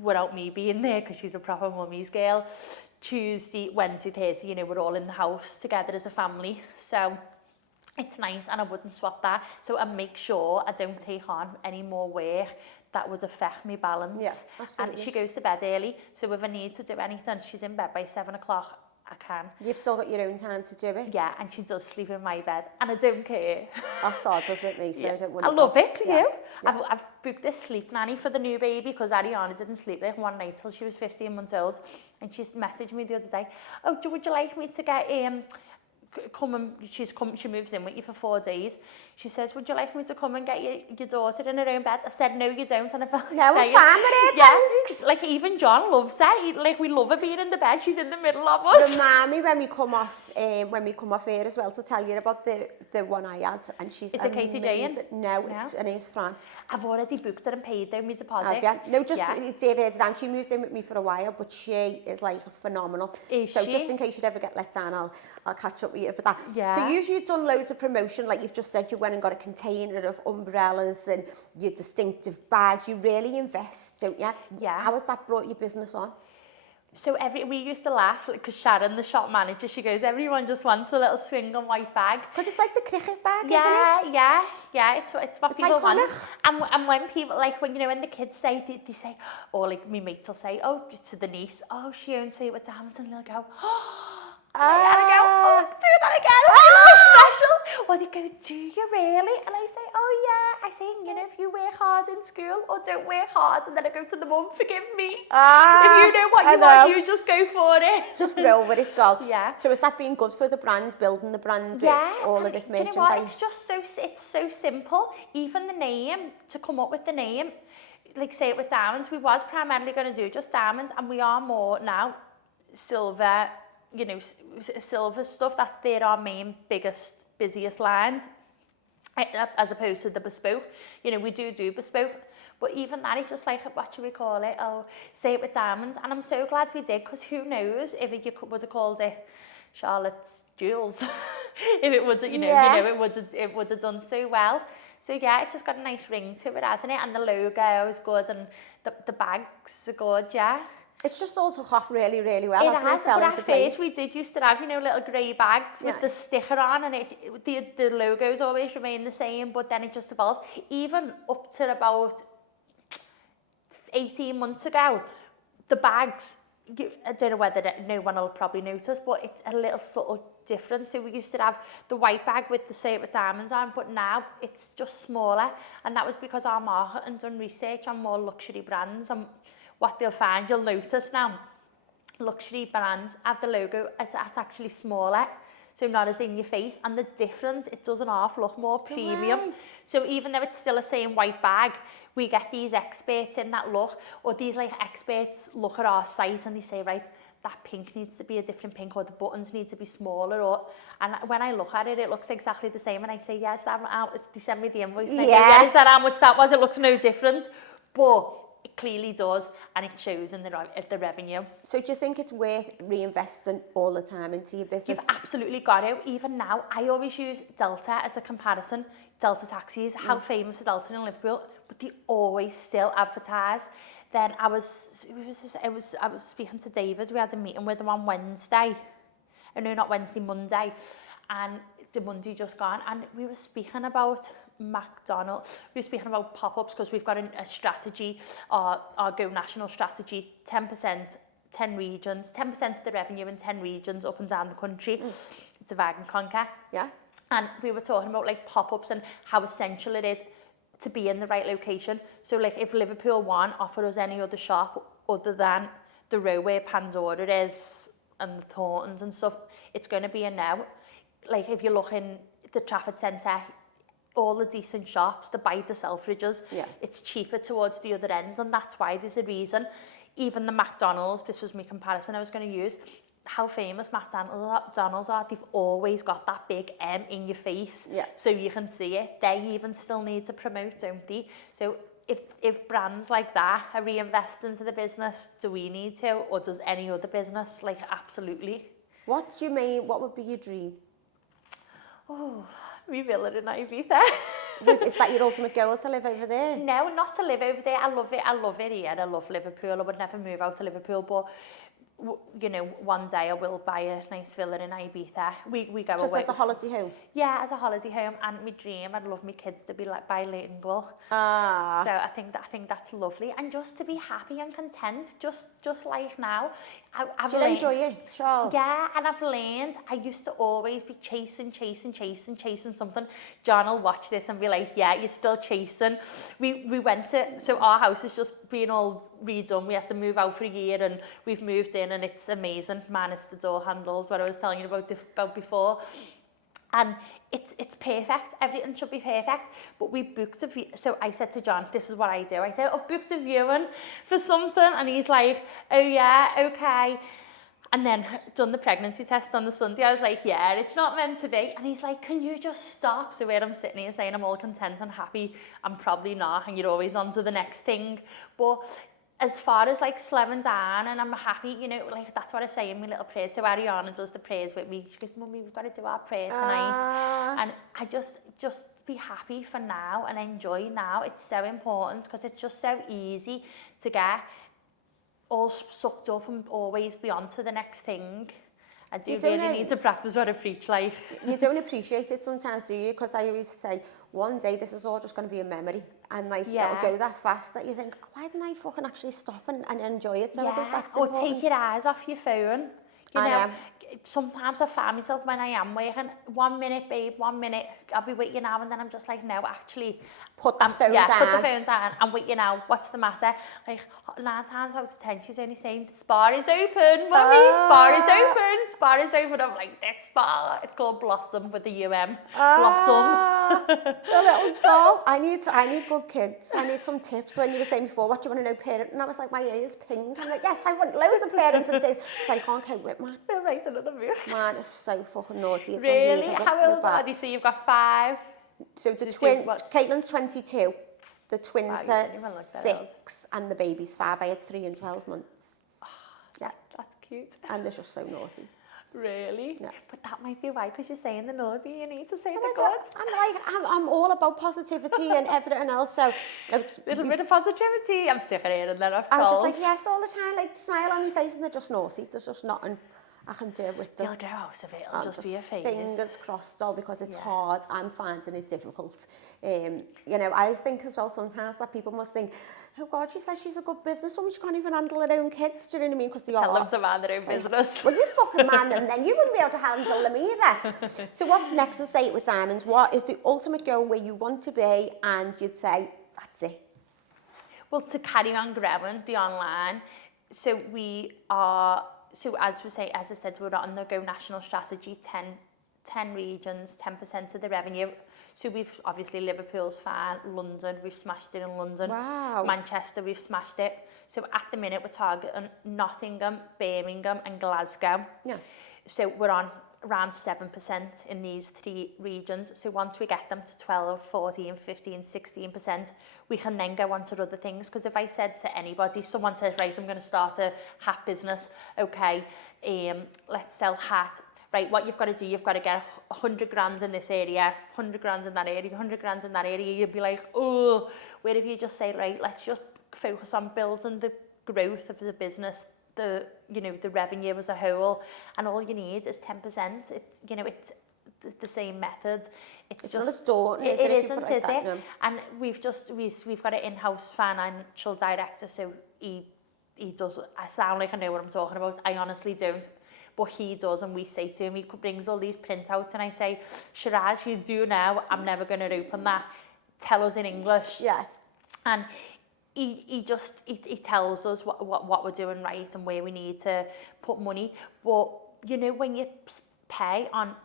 without me being there, because she's a proper mummy's girl, Tuesday, Wednesday, Thursday, you know, we're all in the house together as a family. So it's nice, and I wouldn't swap that. So I make sure I don't take on any more work that would affect my balance. Yeah, absolutely. And she goes to bed early, so if I need to do anything, she's in bed by 7 o'clock. I can. You've still got your own time to do it? Yeah, and she does sleep in my bed, and I don't care. Our starters with me, so I don't worry. I love it, Yeah. you. Yeah. I've booked this sleep nanny for the new baby because Ariana didn't sleep there one night till she was 15 months old, and she's messaged me the other day, oh, would you like me to get she moves in with you for 4 days. She says, would you like me to come and get your daughter in her own bed? I said, no, you don't. And I felt no, I'm fine with it, thanks. Like even John loves that. Like we love her being in the bed. She's in the middle of us. Remind me when we come off here as well to tell you about the one I had, and she's Is it Katie Jane? No, her name's Fran. I've already booked her and paid though my deposit. Have you? No, just David, and she moved in with me for a while, but she is like phenomenal. So just in case you'd ever get let down, I'll catch up with you for that. Yeah. So usually you've done loads of promotion, like you've just said, you went and got a container of umbrellas and your distinctive bags. You really invest, don't you? Yeah. How has that brought your business on? So we used to laugh because Sharon, the shop manager, she goes, everyone just wants a little swing and white bag. Because it's like the cricket bag, isn't it? Yeah, it's what people want. And when people, like when, you know, when the kids say, they say, or like my mate will say, oh, to the niece, oh, she owns Say It With Diamonds, and they'll go, and I go, oh, do that again, it's special. Or they go, do you really? And I say, oh yeah. I say, you know, if you work hard in school or don't work hard, and then I go to the mum, forgive me. If you know what you want, you just go for it. Just roll with it all. Yeah. So is that being good for the brand, building the brand with all of this merchandise? You know what? It's just it's so simple. Even the name, to come up with the name, like Say It With Diamonds, we was primarily going to do just diamonds, and we are more now silver, you know, silver stuff. They're our main, biggest, busiest lines, as opposed to the bespoke. You know, we do bespoke, but even that is just like, what should we call it? Oh, Say It With Diamonds. And I'm so glad we did, because who knows if you would have called it Charlotte's Jewels, if it would, it would have done so well. So yeah, it just got a nice ring to it, hasn't it? And the logo is good, and the bags are good, yeah. It's just all took off really, really well. It has, but at first we used to have, you know, little grey bags with the sticker on, and the logos always remain the same, but then it just evolves. Even up to about 18 months ago, the bags, I don't know whether no one will probably notice, but it's a little subtle difference. So we used to have the white bag with the Say It With Diamonds on, but now it's just smaller, and that was because our marketing done research on more luxury brands. And what they'll find, you'll notice now, luxury brands have the logo, it's actually smaller, so not as in your face, and the difference, it does an half look more premium. So even though it's still the same white bag, we get these experts in that look, or these like experts look at our site and they say, right, that pink needs to be a different pink, or the buttons need to be smaller, and when I look at it, it looks exactly the same, and I say, yes, they send me the invoice, and I go, yeah, is that how much that was? It looks no different, but it clearly does, and it shows in the revenue. So do you think it's worth reinvesting all the time into your business? You've absolutely got to. Even now, I always use Delta as a comparison. Delta taxis, how famous is Delta in Liverpool? But they always still advertise. Then I was speaking to David. We had a meeting with him on Wednesday. No, not Wednesday, Monday. And the Monday just gone, and we were speaking about McDonald's. We were speaking about pop-ups, because we've got a strategy, our Go National strategy, 10%, 10 regions, 10% of the revenue in 10 regions up and down the country. Divide and conquer. Yeah. And we were talking about like pop-ups and how essential it is to be in the right location. So like if Liverpool One offer us any other shop other than the row where Pandora is and the Thorntons and stuff, it's going to be a no. Like if you look in the Trafford Centre, all the decent shops, the buy the Selfridges, it's cheaper towards the other end, and that's why there's a reason. Even the McDonald's, this was my comparison I was going to use, how famous McDonald's are, they've always got that big M in your face, Yeah. so you can see it. They even still need to promote, don't they? So if brands like that are reinvesting into the business, do we need to, or does any other business? Like, absolutely. What do you mean? What would be your dream? Oh, we villa in Ibiza. Is that your ultimate goal, to live over there? No, not to live over there. I love it here. I love Liverpool. I would never move out to Liverpool, but you know, one day I will buy a nice villa in Ibiza. We go Just away. as a holiday home? Yeah, as a holiday home. And my dream, I'd love my kids to be like bilingual. Ah. So I think that's lovely, and just to be happy and content, just like now. I've Do you enjoy it, Charles? Yeah, and I've learned. I used to always be chasing something. John will watch this and be like, "Yeah, you're still chasing." We went to, so our house is just being all redone. We had to move out for a year, and we've moved in, and it's amazing. Minus the door handles, what I was telling you about before. And it's perfect. Everything should be perfect. But we booked a view. So I said to John, this is what I do. I said, I've booked a viewing for something. And he's like, oh yeah, okay. And then done the pregnancy test on the Sunday. I was like, yeah, it's not meant to be. And he's like, can you just stop? So where I'm sitting here saying I'm all content and happy, I'm probably not. And you're always on to the next thing. But as far as like slowing down, and I'm happy, you know, like that's what I say in my little prayers. So Ariana does the prayers with me. She goes, Mummy, we've got to do our prayer tonight. And I just be happy for now and enjoy now. It's so important, because it's just so easy to get all sucked up and always be on to the next thing. I do really need to practice what I preach, like. You don't appreciate it sometimes, do you? Because I always say, one day this is all just going to be a memory, and like it'll go that fast that you think, why didn't I fucking actually stop and enjoy it? So I think that's important. Or take your eyes off your phone. You know, sometimes I find myself when I am working, 1 minute, babe, 1 minute, I'll be with you now, and then I'm just like, no, actually, put the phone down. Put the phone down. I'm with you now. What's the matter? Like 9 times out of 10, she's only saying, Spar is open, Mummy, Spar is open, Spar is open. I'm like, this Spar, it's called Blossom with the Blossom. The little doll. I need good kids. I need some tips. When you were saying before, what do you want to know, parent? And I was like, my ears pinged. I'm like, yes, I want loads of parenting tips. So I can't cope with mine. We'll write another book. Mine is so fucking naughty. It's really? unbelievable. How old are they? So you've got 5. So the twins, Caitlin's 22. The twins are 6 and the baby's 5. I had 3 and 12 months. Yeah, that's cute. And they're just so naughty. Really? Yeah. But that might be why, because you're saying the naughty, you need to say the good. I'm all about positivity and everything else. So a little bit of positivity. I'm sick of hearing that, of I'm course. just like, yes, all the time, like smile on my face, and they're just naughty. There's just nothing I can do with them. You'll grow out of it. It'll just be a phase. Fingers crossed, all, because it's hard. I'm finding it difficult. You know, I think as well sometimes that people must think, oh God, she says she's a good businesswoman, she can't even handle her own kids. Do you know what I mean? Because they tell them to mind their own business. Well, you fucking mind them, then you wouldn't be able to handle them either. So what's next to Say It With Diamonds? What is the ultimate goal where you want to be, and you'd say, that's it? Well, to carry on growing the online. So we are, so as I said, we're on the Go National strategy, 10 regions, 10% of the revenue. So we've obviously Liverpool's fine, London, we've smashed it in London. Wow. Manchester, we've smashed it. So at the minute we're targeting Nottingham, Birmingham and Glasgow. Yeah. So we're on around 7% in these 3 regions. So once we get them to 12, 14, 15, 16%, we can then go on to other things. Because if I said to anybody, someone says, right, I'm going to start a hat business. Okay, let's sell hat. Right, what you've got to do, you've got to get 100 grand in this area, 100 grand in that area, 100 grand in that area. You'd be like, oh, where if you just say, right, let's just focus on building the growth of the business, the revenue as a whole, and all you need is 10%. It's the same method. It's just not daunting, it isn't, is it? No. And we've got an in-house financial director, so he does. I sound like I know what I'm talking about. I honestly don't. But he does, and we say to him, he brings all these printouts, and I say, Shiraz, you do now, I'm never going to open that. Tell us in English. Yeah. And he tells us what we're doing right and where we need to put money. But, you know, when you pay on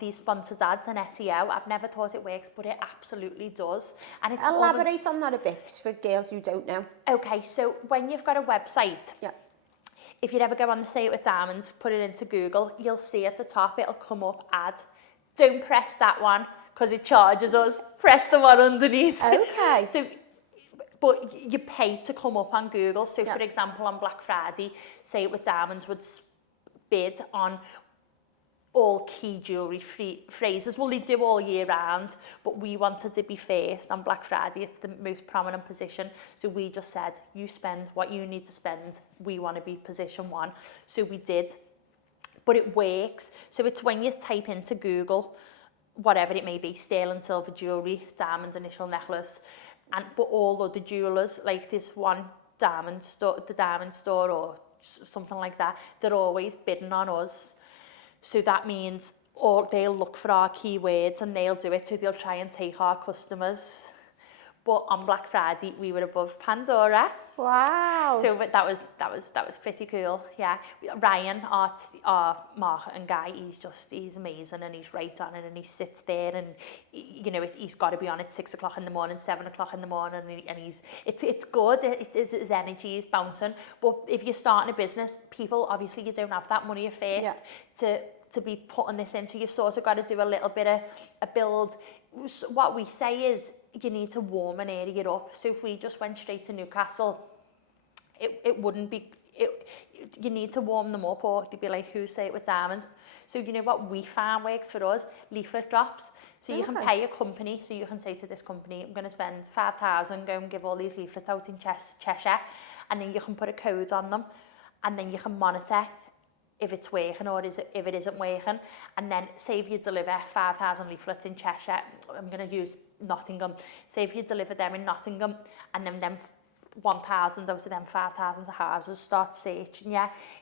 these sponsored ads and SEO, I've never thought it works, but it absolutely does. And it's elaborate on that a bit for girls who don't know. Okay, so when you've got a website, if you ever go on the Say It With Diamonds, put it into Google, you'll see at the top, it'll come up ad. Don't press that one because it charges us. Press the one underneath. Okay. So, but you pay to come up on Google. So for example, on Black Friday, Say It With Diamonds would bid on all key jewellery phrases. Well, they do all year round, but we wanted to be first on Black Friday. It's the most prominent position. So we just said, you spend what you need to spend. We want to be position 1. So we did. But it works. So it's when you type into Google, whatever it may be, sterling silver jewellery, diamond initial necklace, but all other jewellers, like this one diamond store, the diamond store or something like that, they're always bidding on us. So that means they'll look for our keywords and they'll do it, so they'll try and take our customers. But on Black Friday, we were above Pandora. Wow. So that was pretty cool. Yeah, Ryan, our marketing guy, he's amazing and he's right on it and he sits there and he's got to be on at 6 o'clock in the morning, 7 o'clock in the morning, and it's good. His energy is bouncing. But if you're starting a business, people obviously you don't have that money at first to be putting this into. You've sort of got to do a little bit of a build. What we say is, you need to warm an area up. So if we just went straight to Newcastle, it wouldn't be, you need to warm them up, or they'd be like, who Say It With Diamonds? So you know what we found works for us? Leaflet drops. So you can pay a company, so you can say to this company, I'm going to spend 5,000, go and give all these leaflets out in Cheshire, and then you can put a code on them, and then you can monitor if it's working or if it isn't working. And then say if you deliver 5,000 leaflets in Cheshire, I'm going to use Nottingham, say if you deliver them in Nottingham and then them 1,000 out of them 5,000 houses start searching,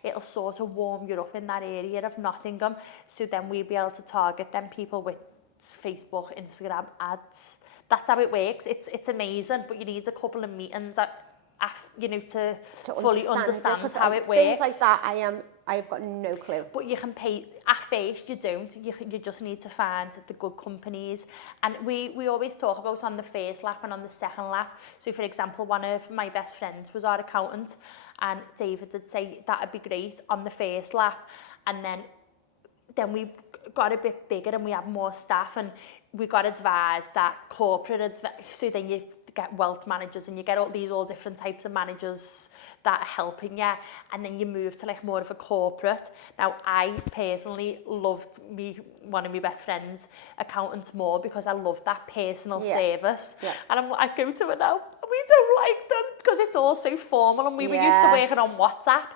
it'll sort of warm you up in that area of Nottingham, so then we'll be able to target them people with Facebook, Instagram ads. That's how it works. It's amazing, but you need a couple of meetings to fully understand how it works. Things like that, I've got no clue. But you can pay, at first you don't, you just need to find the good companies. And we always talk about on the first lap and on the second lap. So for example, one of my best friends was our accountant, and David did say that'd be great on the first lap. And then we got a bit bigger and we had more staff, and we got advised that so then you get wealth managers and you get all different types of managers that are helping you, and then you move to like more of a corporate. Now I personally loved one of my best friends accountants more because I love that personal service, and I go to her now, we don't like them because it's all so formal, and we were used to working on WhatsApp,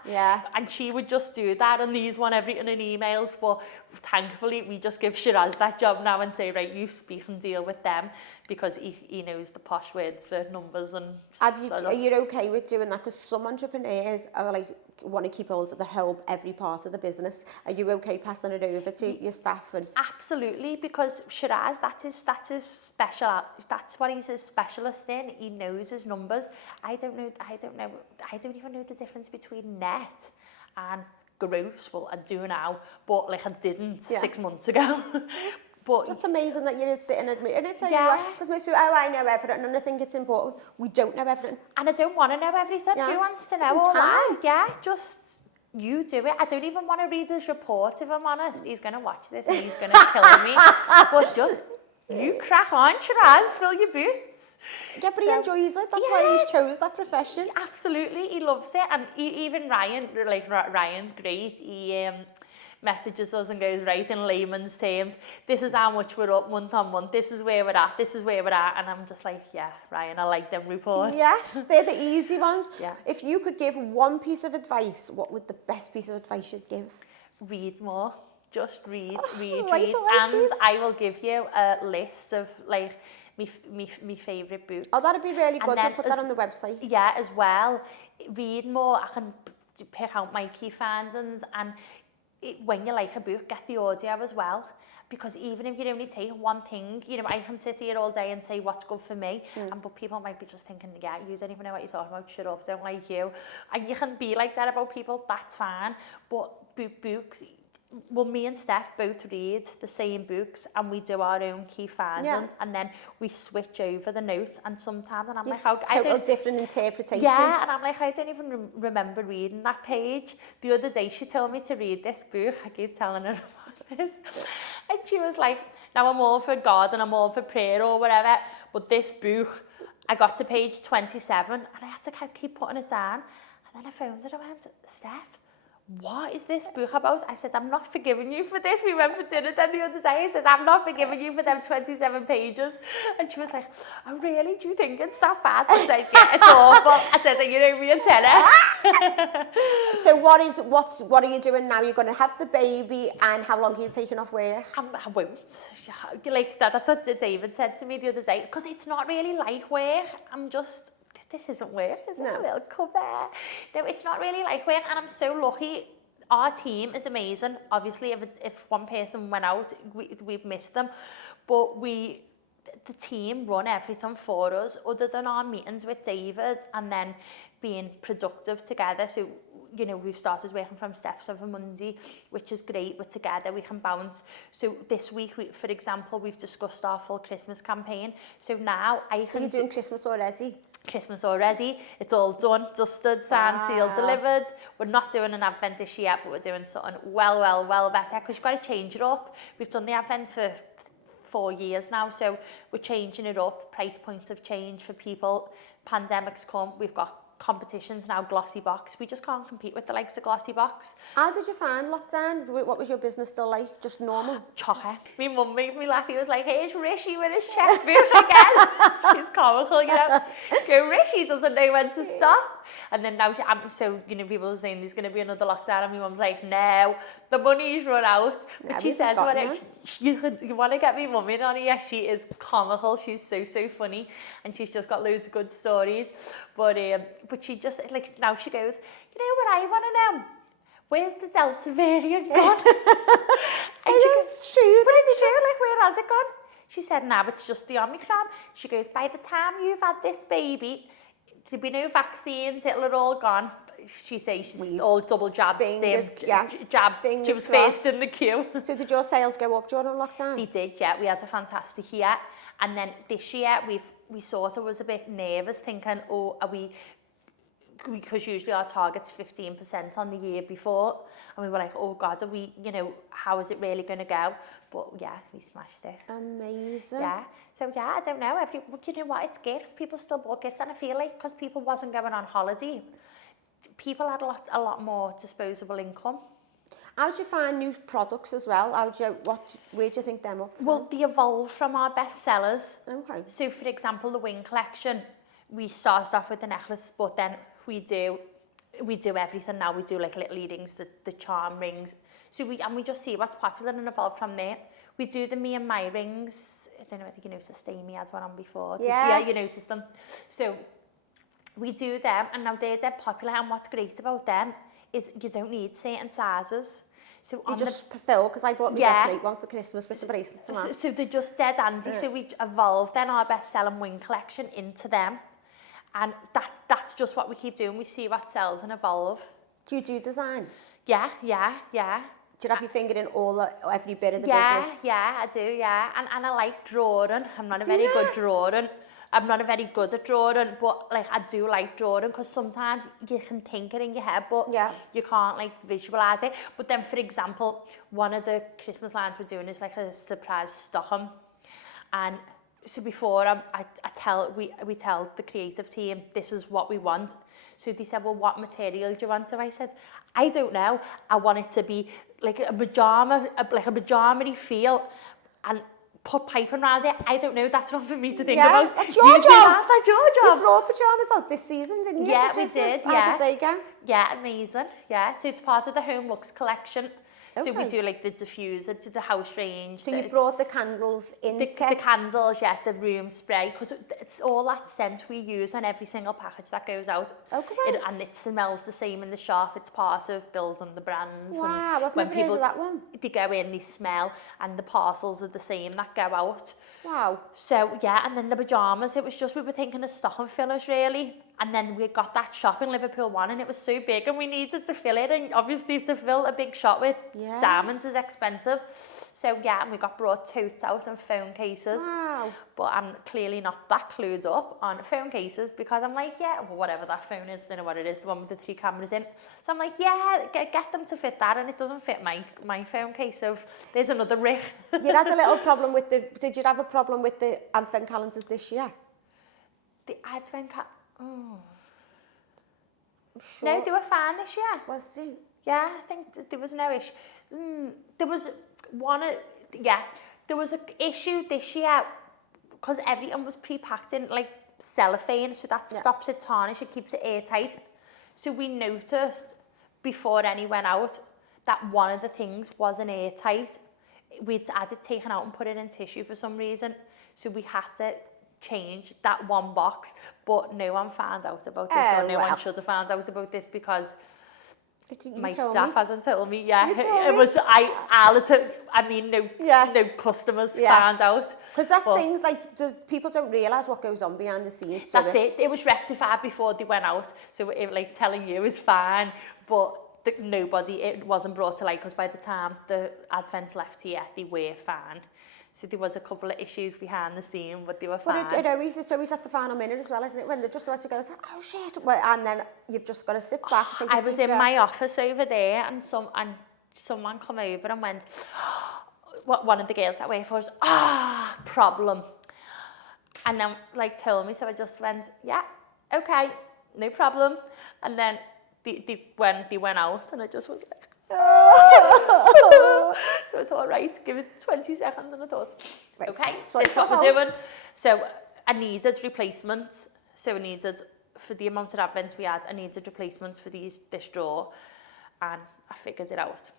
and she would just do that, and these want everything in emails. But thankfully we just give Shiraz that job now and say, right, you speak and deal with them, because he knows the posh words for numbers. And are you okay with doing that? Because some entrepreneurs are like, want to keep hold of the whole, every part of the business. Are you okay passing it over to your staff? And absolutely, because Shiraz, that is special. That's what he's a specialist in. He knows his numbers. I don't even know the difference between net and gross. Well, I do now, but like I didn't 6 months ago. But that's amazing that you're sitting at me. And it's because most people, I know everything, and I think it's important. We don't know everything. And I don't want to know everything. Who wants to know all that? Just you do it. I don't even want to read his report, if I'm honest. He's going to watch this and he's going to kill me. But just, you crack on, Shiraz, fill your boots. Yeah, but he enjoys it. That's why he's chose that profession. Absolutely, he loves it. And even Ryan, Ryan's great. He messages us and goes, right, in layman's terms, this is how much we're up month on month, this is where we're at, and I'm just like, yeah, Ryan, I like them reports. Yes, they're the easy ones. If you could give one piece of advice, what would the best piece of advice you'd give? Read more. Just read. And I will give you a list of like me favourite books. Oh, that'd be really good. I'll put that on the website. Yeah, as well. Read more. I can pick out my key findings, and when you like a book, get the audio as well, because even if you only take one thing, I can sit here all day and say what's good for me, but people might be just thinking, you don't even know what you're talking about, shut up, don't like you. And you can be like that about people, that's fine, but books, well, me and Steph both read the same books and we do our own key findings, and then we switch over the notes, and sometimes, and I'm like, I don't, different interpretation. yeah, and I'm like, I don't even remember reading that page. The other day she told me to read this book, I keep telling her about this, and she was like, now I'm all for God and I'm all for prayer or whatever, but this book, I got to page 27 and I had to keep putting it down, and then I phoned her, I went, Steph, what is this book about? I said, I'm not forgiving you for this. We went for dinner then the other day. I said, I'm not forgiving you for them 27 pages. And she was like, oh, really? Do you think it's that bad? I said, yeah, it's awful. I said, you know me and tell her. So what are you doing now? You're going to have the baby, and how long are you taking off work? I won't. Like that's what David said to me the other day. Because it's not really like work. I'm just... this isn't work, is it? A little cover. No, it's not really like work, and I'm so lucky. Our team is amazing. Obviously, if one person went out, we've missed them. But the team run everything for us, other than our meetings with David and then being productive together. So, you know, we've started working from Steph's over Monday, which is great. We're together, we can bounce. So this week, for example, we've discussed our full Christmas campaign. So now So you're doing Christmas already? Christmas already. It's all done, dusted, signed, sealed, delivered. We're not doing an Advent this year, but we're doing something well better, because you've got to change it up. We've done the Advent for 4 years now, so we're changing it up. Price points have changed for people. Pandemic's come. We've got competitions now, Glossy Box. We just can't compete with the likes of Glossy Box. How did you find lockdown? What was your business still like? Just normal? Chocker. My mum made me laugh. He was like, here's Rishi with his checkbook again. She's comical, you know. Go, Rishi doesn't know when to stop. And then now, so, you know, people are saying there's going to be another lockdown, and my mum's like, no, the money's run out. But she says, you want to get me mum in on it? Yeah, she is comical. She's so funny. And she's just got loads of good stories. But she just, like, now she goes, you know what I want to know? Where's the Delta variant gone? It is true. But it's true, like, where has it gone? She said, no, it's just the Omicron. She goes, by the time you've had this baby, there'll be no vaccines, it'll have all gone. She says she's all double jabbed. Jabbed. She was first in the queue. So did your sales go up during lockdown? They did, yeah. We had a fantastic year. And then this year, we sort of was a bit nervous, thinking, oh, are we... because usually our target's 15% on the year before, and we were like, oh God, are we, you know, how is it really going to go? But yeah, we smashed it. Amazing. Yeah, so yeah, I don't know, you know what, it's gifts, people still bought gifts, and I feel like because people wasn't going on holiday, people had a lot more disposable income. How do you find new products as well? Where do you think them up from? Well, they evolve from our best sellers. Okay. So for example, the wing collection, we started off with the necklace, but then we do everything now. We do like little earrings, the charm rings. So we just see what's popular and evolve from there. We do the me and my rings. I don't know, I think you noticed Amy had one on before. Yeah. Yeah, you noticed them. So we do them, and now they're dead popular. And what's great about them is you don't need certain sizes. So you just fulfill, because I bought my best mate one for Christmas with the bracelets. So they're just dead handy. So we evolved then our best-selling wing collection into them. And that's just what we keep doing. We see what sells and evolve. Do you do design? Yeah. Do you have your finger in every bit of the business? Yeah, I do, yeah. And I like drawing. I'm not a very good drawing. I'm not very good at drawing, but like I do like drawing, because sometimes you can think it in your head, but you can't like visualize it. But then, for example, one of the Christmas lines we're doing is like a surprise stocking, and so before we tell the creative team this is what we want. So they said, well, what material do you want? So I said, I don't know. I want it to be like a pajama-y feel, and put piping around it. I don't know. That's not for me to think about. That's your job. That's your job. You brought pyjamas out this season, didn't you? Yeah, we did. How did they go? Yeah, amazing. Yeah, so it's part of the Home Looks collection. So we do like the diffuser to the house range. So you brought the candles into... The candles, yeah, the room spray, because it's all that scent we use on every single package that goes out. Okay. And it smells the same in the shop. It's part of building the brands. Wow, I've never heard of that one. They go in, they smell, and the parcels are the same that go out. Wow. So, yeah, and then the pyjamas, it was just, we were thinking of stocking fillers, really. And then we got that shop in Liverpool One, and it was so big, and we needed to fill it. And obviously, to fill a big shop with diamonds is expensive. So yeah, and we got brought totes out and phone cases. Wow. But I'm clearly not that clued up on phone cases, because I'm like, yeah, well, whatever that phone is, I don't know what it is, the one with the 3 cameras in. So I'm like, yeah, get them to fit that, and it doesn't fit my phone case. So there's another rig. You had a little problem with did you have a problem with the advent calendars this year? The advent calendar. Oh. Sure. No, they were fine this year. Was he? Yeah, I think there was no issue. There was there was an issue this year because everything was pre-packed in like cellophane, so that stops it tarnish, it keeps it airtight. So we noticed before any went out that one of the things wasn't airtight. We'd had it taken out and put it in tissue for some reason, so we had to change that one box, but no one found out about this, or no one should have found out about this, because my staff hasn't told me. Yeah, it was no customers found out, because that's things like people don't realise what goes on behind the scenes. That's it. It was rectified before they went out, so it, like telling you it's fine, but it wasn't brought to light, because by the time the advents left here, they were fine. So there was a couple of issues behind the scene, but they were fine. But it's always at the final minute as well, isn't it? When they're just about to go, it's like, oh shit, well, and then you've just got to sit back. I was in my office over there, and someone come over and went, one of the girls that work for us, problem. And then like told me, so I just went, yeah, okay, no problem. And then they went out, and I just was like, so I thought, right, give it 20 seconds, and I thought, right, okay, so that's what we're doing. So I needed replacements. So I needed, for the amount of advents we had, I needed replacements for this drawer, and I figured it out.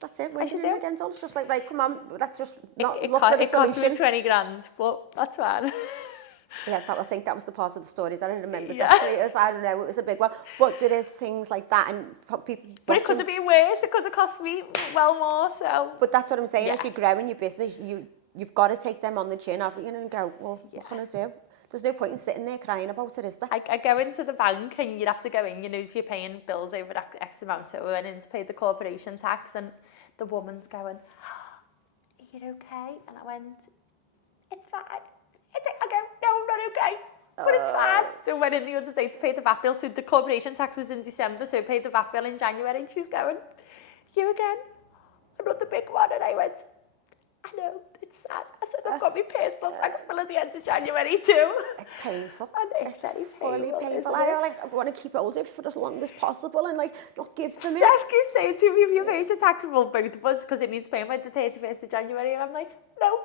That's it. Where's your new dental? It's just like, right, come on, let's just not it look for the solution. It cost me 20 grand, but that's fine. Yeah, I think that was the part of the story that I remembered. Actually, it was, I don't know, it was a big one. But there is things like that, and people. But it could have been worse. It could have cost me well more. So. But that's what I'm saying. As you grow in your business, you've got to take them on the chin, haven't you? And go, well, what can I do? There's no point in sitting there crying about it, is there? I go into the bank, and you'd have to go in. You know, if you're paying bills over X amount, I went in to pay the corporation tax, and the woman's going, "Are you okay?" And I went, "It's fine." I go, "No, I'm not okay, but it's fine." So I went in the other day to pay the VAT bill. So the corporation tax was in December, so I paid the VAT bill in January. And she's going, "You again? Another big one?" And I went, "I know, it's sad." I said, "I've got my personal tax bill at the end of January too." It's painful. And it's fully painful. I want to keep it older for as long as possible and like not give them it. Steph keeps saying to me, "If you paid your tax bill, both of us, because it needs paying by the 31st of January." And I'm like, "No.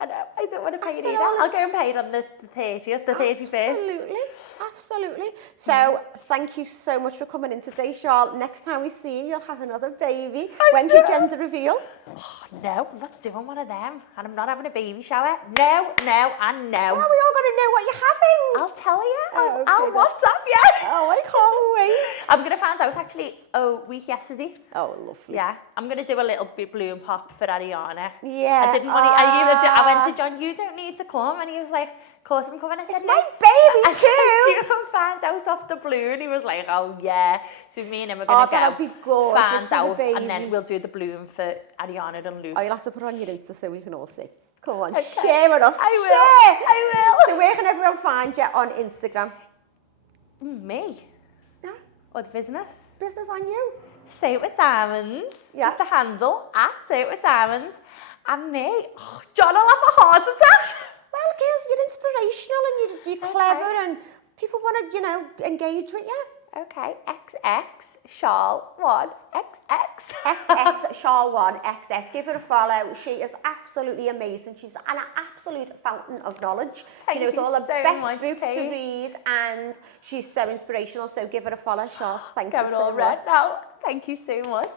I know, I don't want to pay it either. I'll go and pay it on the 30th, the 31st. Absolutely. So, thank you so much for coming in today, Charlotte. Next time we see you, you'll have another baby. When's your gender reveal? Oh, no, I'm not doing one of them. And I'm not having a baby shower. No, and no. Well, we all got to know what you're having. I'll tell you. Okay, I'll WhatsApp you. Oh, I can't wait. I'm going to find out actually week yesterday. Oh, lovely. Yeah, I'm going to do a little bit balloon pop for Ariana. Yeah. I didn't want to, I went to John, "You don't need to come." And he was like, "Of course I'm coming." I said, "It's my baby too." You can find out off the balloon. He was like, "Oh yeah." So me and him are going to that'll be gorgeous, find out, and then we'll do the balloon for Ariana and Luke. Oh, you'll have to put it on your Insta so we can all see. Come on, share with us. I will. So where can everyone find you on Instagram? Me? Yeah. Or the business? Business on you. Say It With Diamonds. Yeah. That's the handle, @Say It With Diamonds. And me, John will have a heart attack. Well, girls, you're inspirational and you're clever and people want to, engage with you. Okay, XX Charl1 XX. XX Charl1 XS. Give her a follow. She is absolutely amazing. She's an absolute fountain of knowledge. She knows all the best books to read and she's so inspirational. So give her a follow, Charl. Thank you so much. Now, thank you so much.